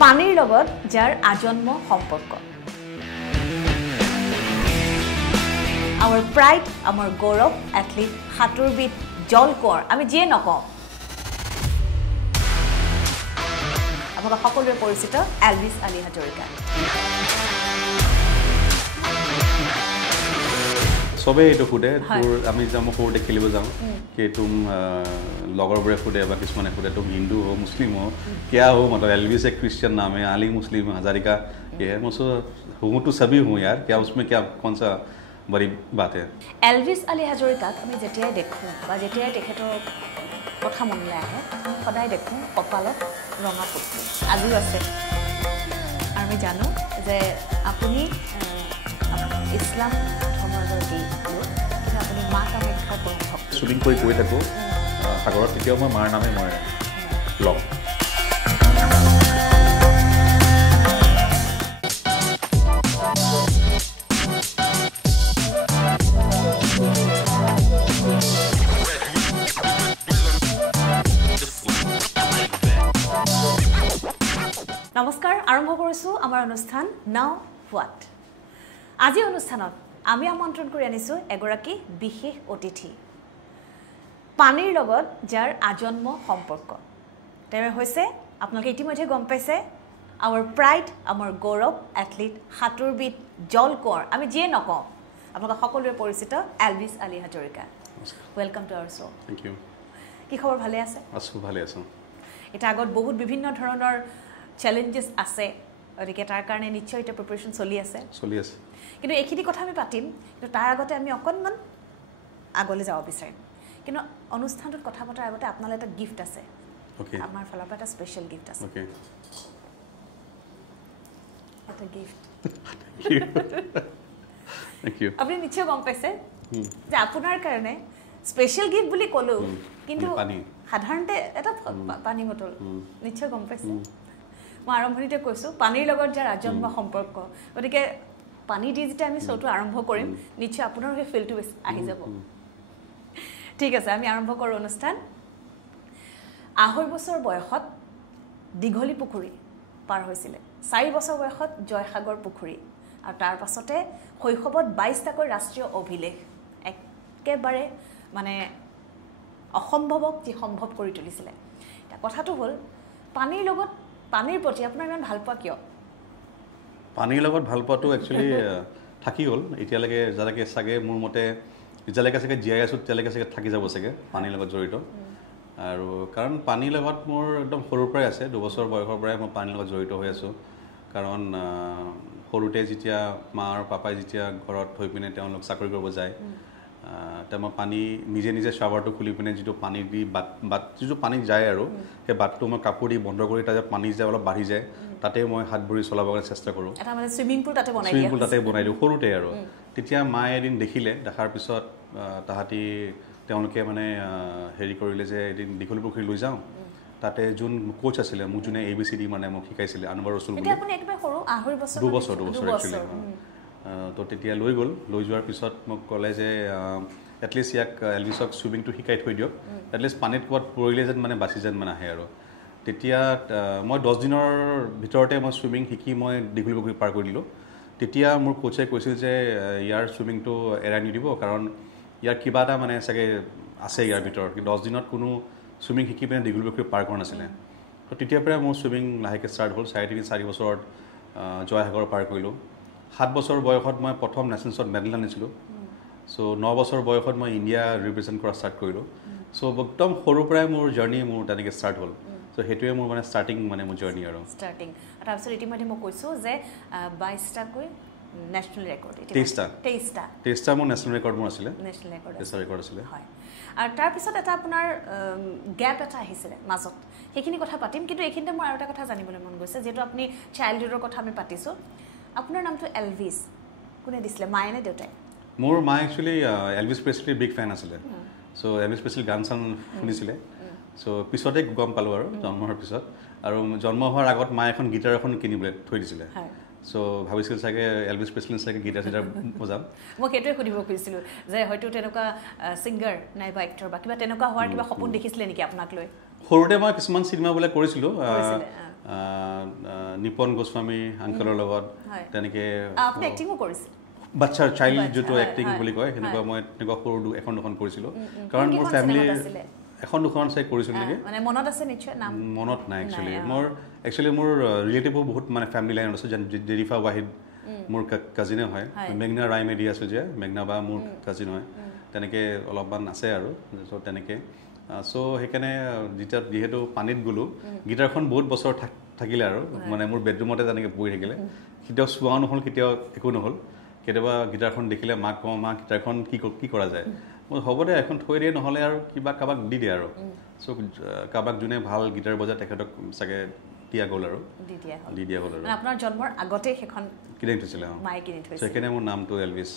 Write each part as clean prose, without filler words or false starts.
পানীৰ লগত যাৰ আজন্ম সম্পৰ্ক our pride আমাৰ গৌৰৱ এথলীট সাঁতোৰবিদ জল কোঁৱৰ আমি যিয়ে নকওঁ আপোনালোক সকলোৰে পৰিচিত এলভিছ আলী হাজৰিকা সবে এইটো সুধে তোৰ আমি যাম সৰুতে খেলিব যাওঁ কি তুম লগৰবোৰে সুধে বা কিছুমানে সুধে তুম হিন্দু हो मुस्लिम हो क्या हो मतलब एल्विस एक क्रिश्चियन नाम है अली मुस्लिम हजारिका ये है मुझे हूँ तो सभी हूँ यार क्या उसमें क्या कौन सा बड़ी बात है এলভিছ আলী হাজৰিকাক আমি যেতিয়াই দেখোঁ বা যেতিয়াই তেখেতৰ কথা মনলৈ আহে সদায় দেখোঁ কপালত ৰঙা ফুটটো আজিও আছে আৰু আমি জানো যে আপুনি ইছলাম ধৰ্মাৱলম্বী লোক কিন্তু আপুনি মা কামাখ্যাৰ পৰম ভক্ত শ্বুটিং কৰি গৈ থাকোঁ সাগৰত তেতিয়াও মই মাৰ নামে মই লওঁ নমস্কাৰ আৰম্ভ কৰিছোঁ আমাৰ অনুষ্ঠান নাও হোৱাট আজি অনুষ্ঠানত আমি আমন্ত্ৰণ কৰি আনিছোঁ এগৰাকী বিশেষ অতিথি পানীৰ লগত যাৰ আজন্ম সম্পৰ্ক তেওঁ হৈছে আপোনালোকে ইতিমধ্যে গম পাইছে our pride আমাৰ গৌৰৱ এথলীট সাঁতোৰবিদ জল কোঁৱৰ আমি যিয়ে নকওঁ আপোনালোক সকলোৰে পৰিচিত Elvis Ali Hazarika welcome to our show' thank you কি খবৰ ভালে আছে আছোঁ ভালে আছোঁ এটা আগত বহুত বিভিন্ন ধৰণৰ চ্যালেঞ্জেস আছে গতিকে তাৰ কাৰণে নিশ্চয় এটা প্ৰিপাৰেচন চলি আছে কিন্তু এইখিনি কথা আমি পাতিম কিন্তু তাৰ আগতে আমি অকণমান আগলৈ যাব বিচাৰিম কিন্তু অনুষ্ঠানটোত কথা পতাৰ আগতে আপোনালৈ এটা গিফ্ট আছে আমাৰ ফালৰ পৰা এটা স্পেচিয়েল গিফ্ট আছে এটা গিফ্ট থ্যাংক ইউ আপুনি নিশ্চয় গম পাইছে যে আপোনাৰ কাৰণে স্পেচিয়েল গিফ্ট বুলি ক'লো কিন্তু সাধাৰণতে এটা পানী বটল নিশ্চয় গম পাইছে মই আৰম্ভণিতে কৈছোঁ পানীৰ লগত যাৰ আজন্ম সম্পৰ্ক গতিকে পানী দি যেতিয়া আমি শ্ব'টো আৰম্ভ কৰিম নিশ্চয় আপোনাৰ সেই ফিলটো আহি যাব ঠিক আছে আমি আৰম্ভ কৰোঁ অনুষ্ঠান 2.5 বছৰ বয়সত দীঘলী পুখুৰী পাৰ হৈছিলে 4 বছৰ বয়সত জয়সাগৰ পুখুৰী আৰু তাৰ পাছতে শৈশৱত 22টাকৈ ৰাষ্ট্ৰীয় অভিলেখ একেবাৰে মানে অসম্ভৱক যি সম্ভৱ কৰি তুলিছিলে এতিয়া কথাটো হ'ল পানীৰ লগত পানীৰ প্ৰতি আপোনাৰ ইমান ভাল পোৱা কিয় পানীৰ লগত ভাল পোৱাটো একচুৱেলি থাকি হ'ল এতিয়ালৈকে যালৈকে চাগে মোৰ মতে যেতিয়ালৈকে চাগে জীয়াই আছোঁ তেতিয়ালৈকে চাগে থাকি যাব চাগে পানীৰ লগত জড়িত আৰু কাৰণ পানীৰ লগত মোৰ একদম সৰুৰ পৰাই আছে 2 বছৰ বয়সৰ পৰাই মই পানীৰ লগত জড়িত হৈ আছোঁ কাৰণ সৰুতে যেতিয়া মা আৰু পাপাই যেতিয়া ঘৰত হৈ পিনে তেওঁলোক চাকৰি কৰিব যায় তেতিয়া মই পানী নিজে নিজে শ্বাৱাৰটো খুলি পিনে যিটো পানী দি বাট যিটো পানী যায় আৰু সেই বাটটো মই কাপোৰ দি বন্ধ কৰি তাতে পানী যায় অলপ বাঢ়ি যায় তাতে মই হাত ভৰি চলাবলৈ চেষ্টা কৰোঁ এটা মানে সুইমিং পুল তাতে বনাই দিওঁ সৰুতে আৰু তেতিয়া মায়ে এদিন দেখাৰ পিছত তাহাঁতি তেওঁলোকে মানে হেৰি কৰিলে যে এদিন দীঘলী পুখুৰী লৈ যাওঁ তাতে যোন কোচ আছিলে মোক যোনে ABCD মানে মোক শিকাইছিলে আনৱাৰ ৰচুল বুলি আপুনি একেবাৰে সৰু 2.5 বছৰ 2 বছৰ একচুৱেলি তো তেতিয়া লৈ যোৱাৰ পিছত মোক ক'লে যে এটলিষ্ট ইয়াক এলভিছক চুইমিংটো শিকাই থৈ দিয়ক এটলিষ্ট পানীত ক'ৰবাত পৰিলে যেন মানে বাচি যেন মানে আহে আৰু তেতিয়া মই 10 দিনৰ ভিতৰতে মই চুইমিং শিকি মই দীঘলী পুখুৰী পাৰ কৰি দিলোঁ তেতিয়া মোৰ কোচে কৈছিল যে ইয়াৰ চুইমিংটো এৰাই নিদিব কাৰণ ইয়াৰ কিবা এটা মানে চাগে আছে ইয়াৰ ভিতৰত 10 দিনত কোনো চুইমিং শিকি পিনে দীঘলী পুখুৰী পাৰ কৰা নাছিলে তো তেতিয়াৰ পৰাই মোৰ চুইমিং লাহেকৈ ষ্টাৰ্ট হ'ল 4.5 বছৰত জয়সাগৰ পাৰ কৰিলোঁ 7 বছৰ বয়সত মই প্ৰথম নেশ্যনেলছত মেডেল আনিছিলোঁ চ' 9 বছৰ বয়সত মই ইণ্ডিয়া ৰিপ্ৰেজেণ্ট কৰা ষ্টাৰ্ট কৰিলোঁ চ' একদম সৰুৰ পৰাই মোৰ জাৰ্ণি মোৰ তেনেকৈ ষ্টাৰ্ট হ'ল চ' সেইটোৱে মোৰ মানে ষ্টাৰ্টিং মানে মোৰ জাৰ্ণি আৰু তাৰপিছত ইতিমধ্যে মই কৈছোঁ যে 22টাকৈ নেশ্যনেল ৰেকৰ্ড 23টা মোৰ নেশ্যনেল ৰেকৰ্ড মোৰ আছিলে হয় আৰু তাৰপিছত এটা আপোনাৰ গেপ এটা আহিছিলে মাজত সেইখিনি কথা পাতিম কিন্তু এইখিনিতে মোৰ আৰু এটা কথা জানিবলৈ মন গৈছে যিহেতু আপুনি চাইল্ডহুডৰ কথা আমি পাতিছোঁ আপোনাৰ নামটো এলভিছ কোনে দিছিলে মায়ে নে দেউতাই মোৰ মা একচুৱেলি এলভিছ প্ৰেছলিৰ বিগ ফেন আছিলে চ' এলভিছ প্ৰেছলিৰ গান চান শুনিছিলে চ' পিছতে গম পালোঁ আৰু জন্ম হোৱাৰ পিছত আৰু জন্ম হোৱাৰ আগত মায়ে এখন গীটাৰ এখন কিনিবলৈ থৈ দিছিলে চ' ভাবিছিল চাগে এলভিছ প্ৰেছলিৰ চাগে গীটাৰ চিটাৰ বজাম মই সেইটোৱে সুধিব খুজিছিলোঁ যে হয়তো তেনেকুৱা ছিংগাৰ নাইবা এক্টৰ বা কিবা তেনেকুৱা হোৱাৰ কিবা সপোন দেখিছিলে নেকি আপোনাক লৈ সৰুতে মই কিছুমান চিনেমা বোলে কৰিছিলোঁ নিপন গোস্বামী আংকলৰ লগত তেনেকৈ আপুনি এক্টিঙো কৰিছে বাচ্চাৰ চাইল্ড যিটো এক্টিং বুলি কয় সেনেকুৱা মই তেনেকুৱা সৰু এখন দুখন কৰিছিলোঁ কাৰণ মোৰ ফেমিলিৰ এখন দুখন চাই কৰিছিলোঁ নেকি মানে মনত আছে নিশ্চয় নাম মনত নাই একচুৱেলি মোৰ ৰিলেটিভো বহুত মানে ফেমিলি লাইনত আছে যেন জেৰিফা ৱাহিদ মোৰ কাজিনে হয় মেঘনা ৰায় মেডি আছোঁ যে মেঘনা বা মোৰ কাজিন হয় তেনেকৈ অলপমান আছে আৰু চ' তেনেকৈ চ' সেইকাৰণে যিহেতু পানীত গ'লোঁ গীটাৰখন বহুত বছৰ থাকিলে আৰু মানে মোৰ বেডৰুমতে তেনেকৈ পৰি থাকিলে কেতিয়াও চোৱাও নহ'ল কেতিয়াও একো নহ'ল কেতিয়াবা গীটাৰখন দেখিলে মাক কওঁ মা গীটাৰখন কি কৰা যায় মই হ'ব দে এখন থৈ দিয়ে নহ'লে আৰু কিবা কাৰোবাক দি দিয়ে আৰু চ' কাৰোবাক যোনে ভাল গীটাৰ বজায় তেখেতক চাগে দিয়া গ'ল আৰু দি দিয়া হ'ল আৰু আপোনাৰ জন্মৰ আগতে সেইখন কিনি থৈছিলে মায়ে কিনি থৈছে সেইকাৰণে মোৰ নামটো এলভিছ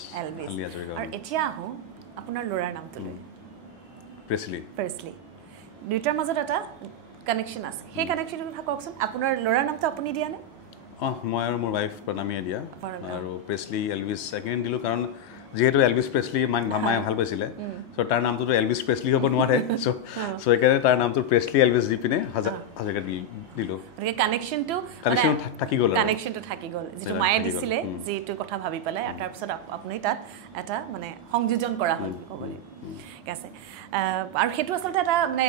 আলি হাজৰিকা আৰু এতিয়া আহোঁ আপোনাৰ ল'ৰাৰ নামটো লৈ প্ৰেছলি দুইটাৰ মাজত এটা কানেকশ্যন আছে সেই কানেকশ্যনটোৰ কথা কওকচোন আপোনাৰ ল'ৰাৰ নামটো আপুনি দিয়া নে মই আৰু মোৰ ৱাইফ প্ৰণামীয়ে দিয়া আৰু প্ৰেছলি এলভিছ ছেকেণ্ড দিলোঁ কাৰণ যিহেতু এলভিছ প্ৰেছলি মায়ে ভাল পাইছিলে চ' তাৰ নামটোতো এলভিছ প্ৰেছলি হ'ব নোৱাৰে চ' সেইকাৰণে তাৰ নামটো প্ৰেছলি এলভিছ দি পিনে হাজৰিকা দিলোঁ কানেকশ্যনটো থাকি গ'ল যিটো মায়ে দিছিলে যিটো কথা ভাবি পেলাই আৰু তাৰপিছত আপুনি তাত এটা মানে সংযোজন কৰা হ'ল ক'বলৈ ঠিক আছে আৰু সেইটো আচলতে এটা মানে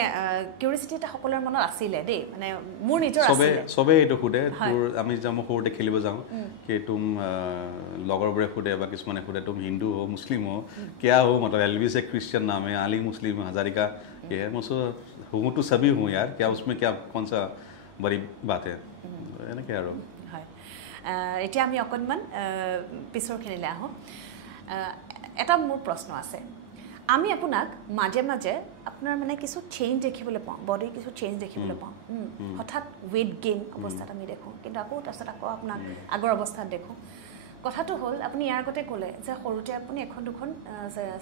কিউৰিচিটি এটা সকলোৰে মনত আছিলে দেই মানে মোৰ নিজৰ চবেই এইটো সোধে তোৰ আমি যেতিয়া মই সৰুতে খেলিব যাওঁ কি তুম লগৰবোৰে সোধে বা কিছুমানে সোধে তুম হিন্দু हो मुस्लिम हो क्या हो मतलब एल्विस एक क्रिश्चियन नाम है आली मुस्लिम हजारिका ये है मुझसे हूँ तो सभी हूँ यार क्या उसमें क्या कौन सा बड़ी बात है ना क्या रो এতিয়া আমি অকণমান পিছৰখিনিলৈ আহোঁ এটা মোৰ প্ৰশ্ন আছে আমি আপোনাক মাজে মাজে আপোনাৰ মানে কিছু চেঞ্জ দেখিবলৈ পাওঁ বডিৰ কিছু চেঞ্জ দেখিবলৈ পাওঁ হঠাৎ ৱেইট গেইন অৱস্থাত আমি দেখোঁ কিন্তু তাৰপিছত আকৌ আপোনাক আগৰ অৱস্থাত দেখোঁ কথাটো হ'ল আপুনি ইয়াৰ আগতে ক'লে যে সৰুতে আপুনি এখন দুখন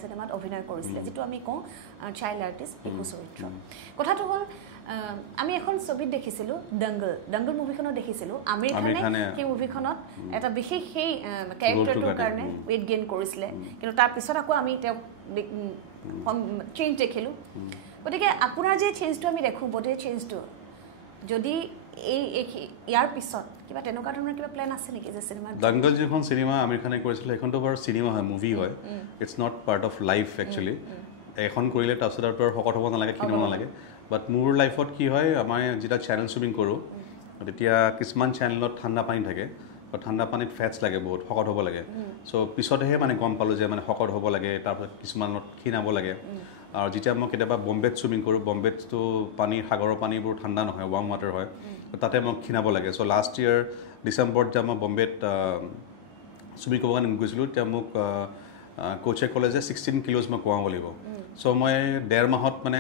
চিনেমাত অভিনয় কৰিছিলে যিটো আমি কওঁ চাইল্ড আৰ্টিষ্ট শিশু চৰিত্ৰ কথাটো হ'ল আমি এখন ছবিত দেখিছিলোঁ দংগল মুভিখনত দেখিছিলোঁ আমিৰ খানে সেই মুভিখনত এটা বিশেষ সেই কেৰেক্টাৰটোৰ কাৰণে ৱেইট গেইন কৰিছিলে কিন্তু তাৰপিছত আকৌ আমি তেওঁক চেঞ্জ দেখিলোঁ গতিকে আপোনাৰ যে চেঞ্জটো আমি দেখোঁ বডিৰ চেঞ্জটো যদি ইয়াৰ পিছত কিবা তেনেকুৱা ধৰণৰ কিবা প্লেন আছে নেকি যে চিনেমা দংগল যিখন চিনেমা আমিৰ খানে কৰিছিলে সেইখনতো বাৰু চিনেমা হয় মুভি হয় it's not part of life actually এখন কৰিলে তাৰপিছত আৰু শকত হ'ব নালাগে ক্ষীণ হ'ব নালাগে বাট মোৰ লাইফত কি হয় আমাৰ যেতিয়া চেনেল চুইমিং কৰোঁ তেতিয়া কিছুমান চেনেলত ঠাণ্ডা পানী থাকে ঠাণ্ডা পানীত ফেটছ লাগে বহুত শকত হ'ব লাগে চ' পিছতহে মানে গম পালোঁ যে মানে শকত হ'ব লাগে তাৰপিছত কিছুমানত ক্ষীণাব লাগে আৰু যেতিয়া মই কেতিয়াবা বম্বেত চুইমিং কৰোঁ বম্বেততো সাগৰৰ পানীবোৰ ঠাণ্ডা নহয় ৱাৰ্ম ৱাটাৰ হয় তাতে মই ক্ষীণাব লাগে চ' লাষ্ট ইয়েৰ ডিচেম্বৰত যেতিয়া মই বম্বেত চুইমিং কৰিবৰ কাৰণে গৈছিলোঁ তেতিয়া মোক কোচে ক'লে যে 16 কিলোজ মই কমাব লাগিব চ' মই 1.5 মাহত মানে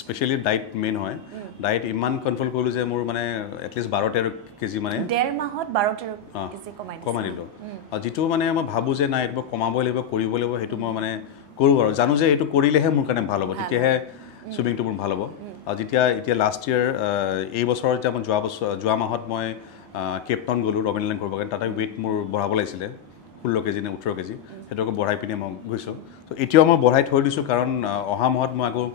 স্পেচিয়েলি ডাইট মেইন হয় ডাইট ইমান কণ্ট্ৰল কৰিলোঁ যে মোৰ মানে এটলিষ্ট 12-13 কেজি মানে 1.5 মাহত 12-13 কেজি কমাই দিলোঁ আৰু যিটো মানে মই ভাবোঁ যে নাই এইটো কমাবই লাগিব কৰিব লাগিব সেইটো মই মানে কৰোঁ আৰু জানো যে এইটো কৰিলেহে মোৰ কাৰণে ভাল হ'ব তেতিয়াহে চুইমিংটো মোৰ ভাল হ'ব আৰু এতিয়া লাষ্ট ইয়েৰ এই বছৰৰ যেতিয়া মই যোৱা মাহত মই কেপটাউন গ'লোঁ ৰবিন আইলেণ্ড কৰিবৰ কাৰণে তাতে ৱেইট মোৰ বঢ়াব লাগিছিলে 16 কেজি নে 18 কেজি সেইটো আকৌ বঢ়াই পিনে মই গৈছোঁ ত' এতিয়াও মই বঢ়াই থৈ দিছোঁ কাৰণ অহা মাহত মই আকৌ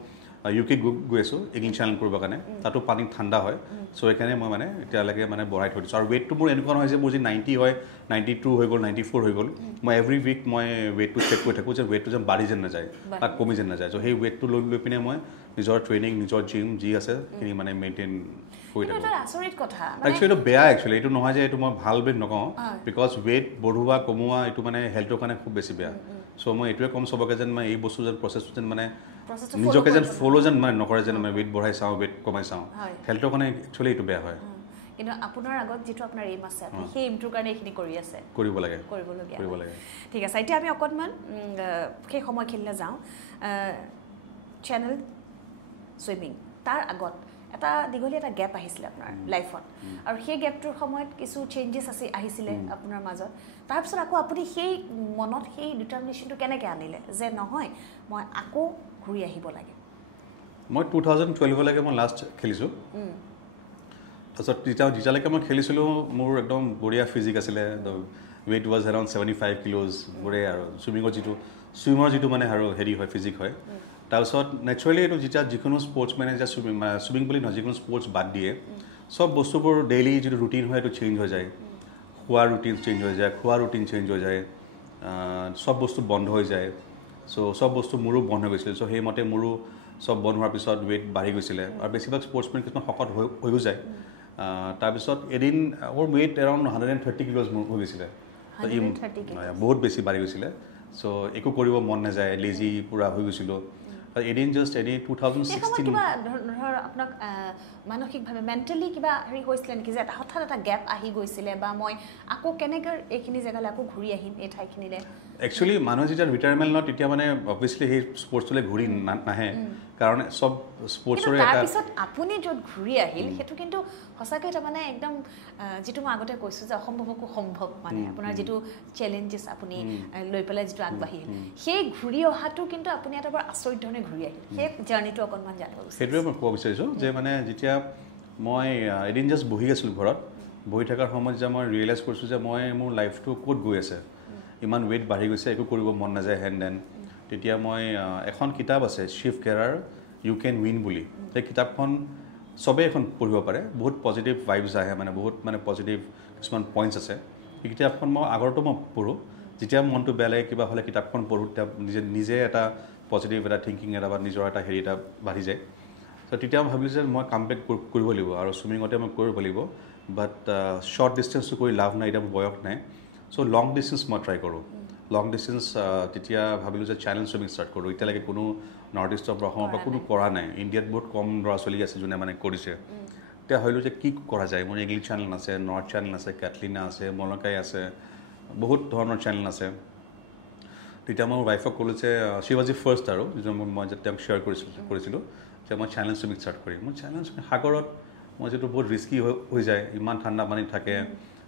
UK গৈ আছোঁ ইংলিছ চেনেল কৰিবৰ কাৰণে তাতো পানী ঠাণ্ডা হয় চ' সেইকাৰণে মই মানে এতিয়ালৈকে মানে বঢ়াই থৈ দিছোঁ আৰু ৱেইটটো মোৰ এনেকুৱা নহয় যে মোৰ যি 90 হয় 92 হৈ গ'ল 94 হৈ গ'ল মই এভৰি উইক মই ৱেইটটো চেক কৰি থাকোঁ যে ৱেইটটো যেন বাঢ়ি যেন নাযায় বা কমি যেন নাযায় চ' সেই ৱেইটটো লৈ পিনে মই নিজৰ ট্ৰেইনিং নিজৰ জিম যি আছে সেইখিনি মানে মেইনটেইন কৰি থাকোঁ একচুৱেলি এইটো বেয়া একচুৱেলি এইটো নহয় যে এইটো মই ভাল বুলি নকওঁ বিকজ ৱেইট বঢ়োৱা কমোৱা এইটো মানে হেল্থৰ কাৰণে খুব বেছি বেয়া চ' মই এইটোৱে ক'ম চবকে যেন মই এই বস্তু যেন প্ৰচেছটো যেন মানে নিজকে যেন ফ'ল' যেন মানে নকৰে যেন মই ৱেইট বঢ়াই চাওঁ ৱেইট কমাই চাওঁ হেল্থৰ কাৰণে একচুৱেলি এইটো বেয়া হয় কিন্তু আপোনাৰ আগত যিটো আপোনাৰ এইম আছে আপুনি সেই এইমটোৰ কাৰণে এইখিনি কৰি আছে কৰিব লাগে ঠিক আছে এতিয়া আমি অকণমান সেই সময়খিনিলৈ যাওঁ চেনেল চুইমিং তাৰ আগত এটা দীঘলীয়া এটা গেপ আহিছিলে আপোনাৰ লাইফত আৰু সেই গেপটোৰ সময়ত কিছু চেঞ্জেছ আহিছিলে আপোনাৰ মাজত তাৰপিছত আকৌ আপুনি সেই মনত সেই ডিটাৰমিনেশ্যনটো কেনেকৈ আনিলে যে নহয় মই আকৌ ঘূৰি আহিব লাগে মই 2012লৈকে মই লাষ্ট খেলিছোঁ তাৰপিছত যেতিয়ালৈকে মই খেলিছিলোঁ মোৰ একদম বঢ়িয়া ফিজিক আছিলে ৱেইট ৱাজ এৰাউণ্ড 75 কিলোজ বঢ়িয়া আৰু চুইমৰ যিটো মানে আৰু হেৰি হয় ফিজিক হয় তাৰপিছত নেচাৰেলি এইটো যেতিয়া যিকোনো স্পৰ্টছ মেনে যেতিয়া চুইমিং বুলি নহয় যিকোনো স্পৰ্টছ বাদ দিয়ে সব বস্তুবোৰ ডেইলি যিটো ৰুটিন হয় সেইটো চেঞ্জ হৈ যায় খোৱাৰ ৰুটিন চেঞ্জ হৈ যায় খোৱাৰ ৰুটিন চেঞ্জ হৈ যায় সব বস্তু বন্ধ হৈ যায় চ' সব বস্তু মোৰো বন্ধ হৈ গৈছিলে চ' সেইমতে মোৰো সব বন্ধ হোৱাৰ পিছত ৱেইট বাঢ়ি গৈছিলে আৰু বেছিভাগ স্পৰ্টছমেন কিছুমান শকত হৈ যায় তাৰপিছত এদিন মোৰ ৱেইট এৰাউণ্ড 130 কিলোজ মোৰ হৈ গৈছিলে বহুত বেছি বাঢ়ি গৈছিলে চ' একো কৰিব মন নাযায় লেজি পূৰা হৈ গৈছিলোঁ এদিন জাষ্ট এদিন 2016 আপোনাক মানসিকভাৱে মেণ্টেলি কিবা হেৰি হৈছিলে নেকি যে এটা হঠাৎ এটা গেপ আহি গৈছিলে বা মই আকৌ কেনেকৈ এইখিনি জেগালৈ আকৌ ঘূৰি আহিম এই ঠাইখিনিলে একচুৱেলি মানুহে যেতিয়া ৰিটায়াৰমেণ্ট লয় তেতিয়া মানে অবভিয়াছলি সেই স্পৰ্টছলৈ ঘূৰি নাহে কাৰণ চব স্পৰ্টছৰে এটা তাৰপিছত আপুনি য'ত ঘূৰি আহিল সেইটো কিন্তু সঁচাকৈ তাৰমানে একদম যিটো মই আগতে কৈছোঁ যে অসম্ভৱকো সম্ভৱ মানে আপোনাৰ যিটো চেলেঞ্জেছ আপুনি লৈ পেলাই যিটো আগবাঢ়িল সেই ঘূৰি অহাটো কিন্তু আপুনি এটা বৰ আচৰিত ধৰণে ঘূৰি আহিল সেই জাৰ্ণিটো অকণমান জানিব বিচাৰিছোঁ সেইটোৱে মই ক'ব বিচাৰিছোঁ যে মানে যেতিয়া মই এদিন জাষ্ট বহি আছিলোঁ ঘৰত বহি থকাৰ সময়ত যে মই ৰিয়েলাইজ কৰিছোঁ যে মই মোৰ লাইফটো ক'ত গৈ আছে ইমান ৱেইট বাঢ়ি গৈছে একো কৰিব মন নাযায় হেন দেন তেতিয়া মই এখন কিতাপ আছে শিৱ খেৰাৰ ইউ কেন উইন বুলি সেই কিতাপখন চবেই এখন পঢ়িব পাৰে বহুত পজিটিভ ভাইবছ আহে মানে বহুত মানে পজিটিভ কিছুমান পইণ্টছ আছে সেই কিতাপখন মই আগৰটো মই পঢ়োঁ যেতিয়া মনটো বেয়া লাগে কিবা হ'লে কিতাপখন পঢ়োঁ তেতিয়া নিজে এটা পজিটিভ এটা থিংকিং এটা বা নিজৰ এটা হেৰি এটা বাঢ়ি যায় ত' তেতিয়া মই ভাবিলোঁ যে মই কাম বেক কৰিব লাগিব আৰু চুইমিঙতে মই কৰিব লাগিব বাট শ্বৰ্ট ডিষ্টেঞ্চটো কৰি লাভ নাই এতিয়া মোৰ বয়স নাই চ' লং ডিষ্টেঞ্চ মই ট্ৰাই কৰোঁ লং ডিষ্টেঞ্চ তেতিয়া ভাবিলোঁ যে চেলেঞ্জ চুইমিং ষ্টাৰ্ট কৰোঁ এতিয়ালৈকে কোনো নৰ্থ ইষ্টৰ পৰা অসমৰ পৰা কোনো কৰা নাই ইণ্ডিয়াত বহুত কম ল'ৰা ছোৱালী আছে যোনে মানে কৰিছে এতিয়া ভাবিলোঁ যে কি কৰা যায় মোৰ ইংলিছ চেনেল আছে নৰ্থ চেনেল আছে কেটলিনা আছে মলকাই আছে বহুত ধৰণৰ চেনেল আছে তেতিয়া মই ৱাইফক ক'লোঁ যে শ্বি ৱাজ দি ফাৰ্ষ্ট আৰু যিটো মই যে তেওঁক শ্বেয়াৰ কৰিছিলোঁ যে মই চেলেঞ্জ চুইমিং ষ্টাৰ্ট কৰিম মই চেলেঞ্জ সাগৰত মই যিটো বহুত ৰিস্কি হৈ যায় ইমান ঠাণ্ডা পানী থাকে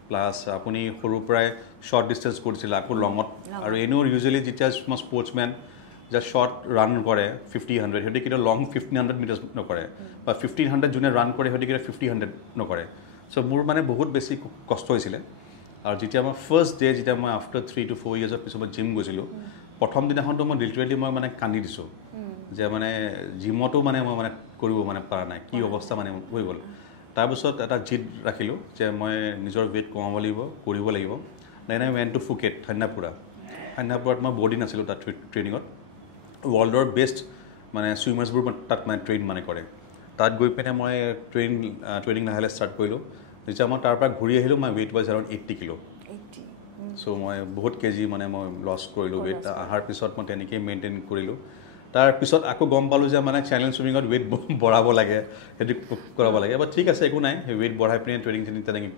প্লাছ আপুনি সৰুৰ পৰাই শ্বৰ্ট ডিষ্টেঞ্চ কৰিছিলে আকৌ লঙত আৰু এনেও ইউজুৱেলি যেতিয়া মই স্পৰ্টছমেন যে শ্বৰ্ট ৰান কৰে 50-100 সিহঁতে কেতিয়াও লং 1500 মিটাৰ্ছ নকৰে বা 1500 যোনে ৰান কৰে সিহঁতে কেতিয়াও 50-100 নকৰে চ' মোৰ মানে বহুত বেছি কষ্ট হৈছিলে আৰু যেতিয়া মই ফাৰ্ষ্ট ডে যেতিয়া মই আফটাৰ 3 to 4 years পিছত মই জিম গৈছিলোঁ প্ৰথম দিনাখনতো মই লিটাৰেলি মই মানে কান্দি দিছোঁ যে মানে জিমতো মানে মই মানে কৰিব মানে পৰা নাই কি অৱস্থা মানে হৈ গ'ল তাৰপিছত এটা জিদ ৰাখিলোঁ যে মই নিজৰ ৱেইট কমাব লাগিব কৰিব লাগিব then I went to Phuket খান্যাপুৰাত মই বৰ্ডিং আছিলোঁ তাত ট্ৰেইনিঙত ৱৰ্ল্ডৰ বেষ্ট মানে চুইমাৰ্ছবোৰ তাত মানে ট্ৰেইন মানে কৰে তাত গৈ পিনে মই ট্ৰেইনিং লাহে লাহে ষ্টাৰ্ট কৰিলোঁ যেতিয়া মই তাৰ পৰা ঘূৰি আহিলোঁ মই ৱেইট ৱাইজ এৰাউণ্ড 80 কিলো চ' মই বহুত কেজি মানে মই লছ কৰিলোঁ ৱেইট অহাৰ পিছত মই তেনেকেই মেইনটেইন কৰিলোঁ তাৰপিছত আকৌ গম পালোঁ যে মানে চেলেঞ্জ চুইমিঙত ৱেইট বঢ়াব লাগে সেইটো কৰাব লাগে বা ঠিক আছে একো নাই সেই ৱেইট বঢ়াই পিনে ট্ৰেইনিং তেনেকৈ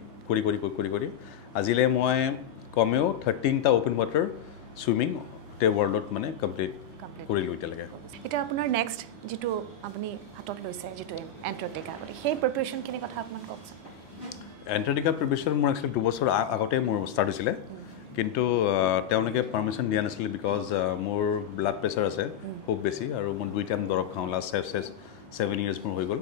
কৰি আজিলৈ মই কমেও 13টা অ'পেন ৱাটাৰ চুইমিং ৱৰ্ল্ডত মানে কমপ্লিট কৰিলোঁ এতিয়ালৈকে এতিয়া আপোনাৰ নেক্সট যিটো আপুনি হাতত লৈছে যিটো এণ্টাৰ্কটিকা সেই প্ৰিপেৰেশ্যনখিনিৰ কথা অকণমান কওকচোন এণ্টাৰ্কটিকা প্ৰিপেৰেশ্যন মোৰ একচুৱেলি 2 বছৰ আগতেই মোৰ ষ্টাৰ্ট হৈছিলে কিন্তু তেওঁলোকে পাৰ্মিশ্যন দিয়া নাছিলে বিকজ মোৰ ব্লাড প্ৰেছাৰ আছে খুব বেছি আৰু মই 2 টাইম দৰৱ খাওঁ লাষ্ট 7 years মোৰ হৈ গ'ল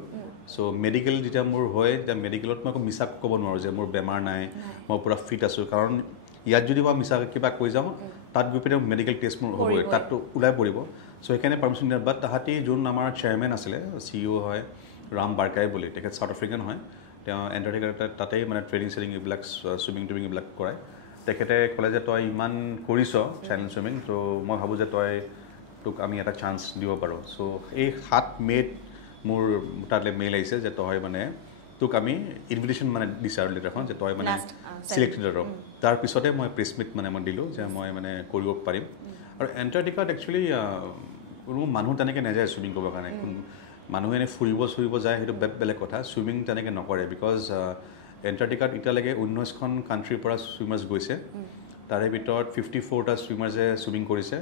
চ' মেডিকেল যেতিয়া মোৰ হয় তেতিয়া মেডিকেলত মই আকৌ মিছা ক'ব নোৱাৰোঁ যে মোৰ বেমাৰ নাই মই পূৰা ফিট আছোঁ কাৰণ ইয়াত যদি মই মিছা কিবা কৈ যাওঁ তাত গৈ পিনে মেডিকেল টেষ্ট মোৰ হ'বই তাততো ওলাই পৰিব চ' সেইকাৰণে পাৰ্মিশ্যন দিয়া বাট তাহাঁতি যোন আমাৰ চেয়াৰমেন আছিলে CEO হয় ৰাম বাৰ্কাই বুলি তেখেত চাউথ আফ্ৰিকান হয় তেওঁ এণ্টাৰ্কটিকাৰ তাতেই মানে ট্ৰেইনিং এইবিলাক চুইমিং এইবিলাক কৰায় তেখেতে ক'লে যে তই ইমান কৰিছ চেলেঞ্জ চুইমিং ত' মই ভাবোঁ যে তোক আমি এটা চান্স দিব পাৰোঁ চ' এই 7 মে'ত মোৰ তালৈ মেইল আহিছে যে তই মানে তোক আমি ইনভিটেশ্যন মানে দিছে আৰু লেটাৰখন যে তই মানে চিলেক্টেড আৰু তাৰপিছতে মই প্ৰেছ মিট মানে মই দিলোঁ যে মই মানে কৰিব পাৰিম আৰু এণ্টাৰ্কটিকাত একচুৱেলি কোনো মানুহ তেনেকৈ নাযায় চুইমিং কৰিবৰ কাৰণে মানুহে এনেই ফুৰিব যায় সেইটো বেলেগ কথা চুইমিং তেনেকৈ নকৰে বিকজ এণ্টাৰ্কটিকাত এতিয়ালৈকে 19খন কাণ্ট্ৰিৰ পৰা চুইমাৰ্ছ গৈছে তাৰে ভিতৰত 54টা চুইমাৰ্ছে চুইমিং কৰিছে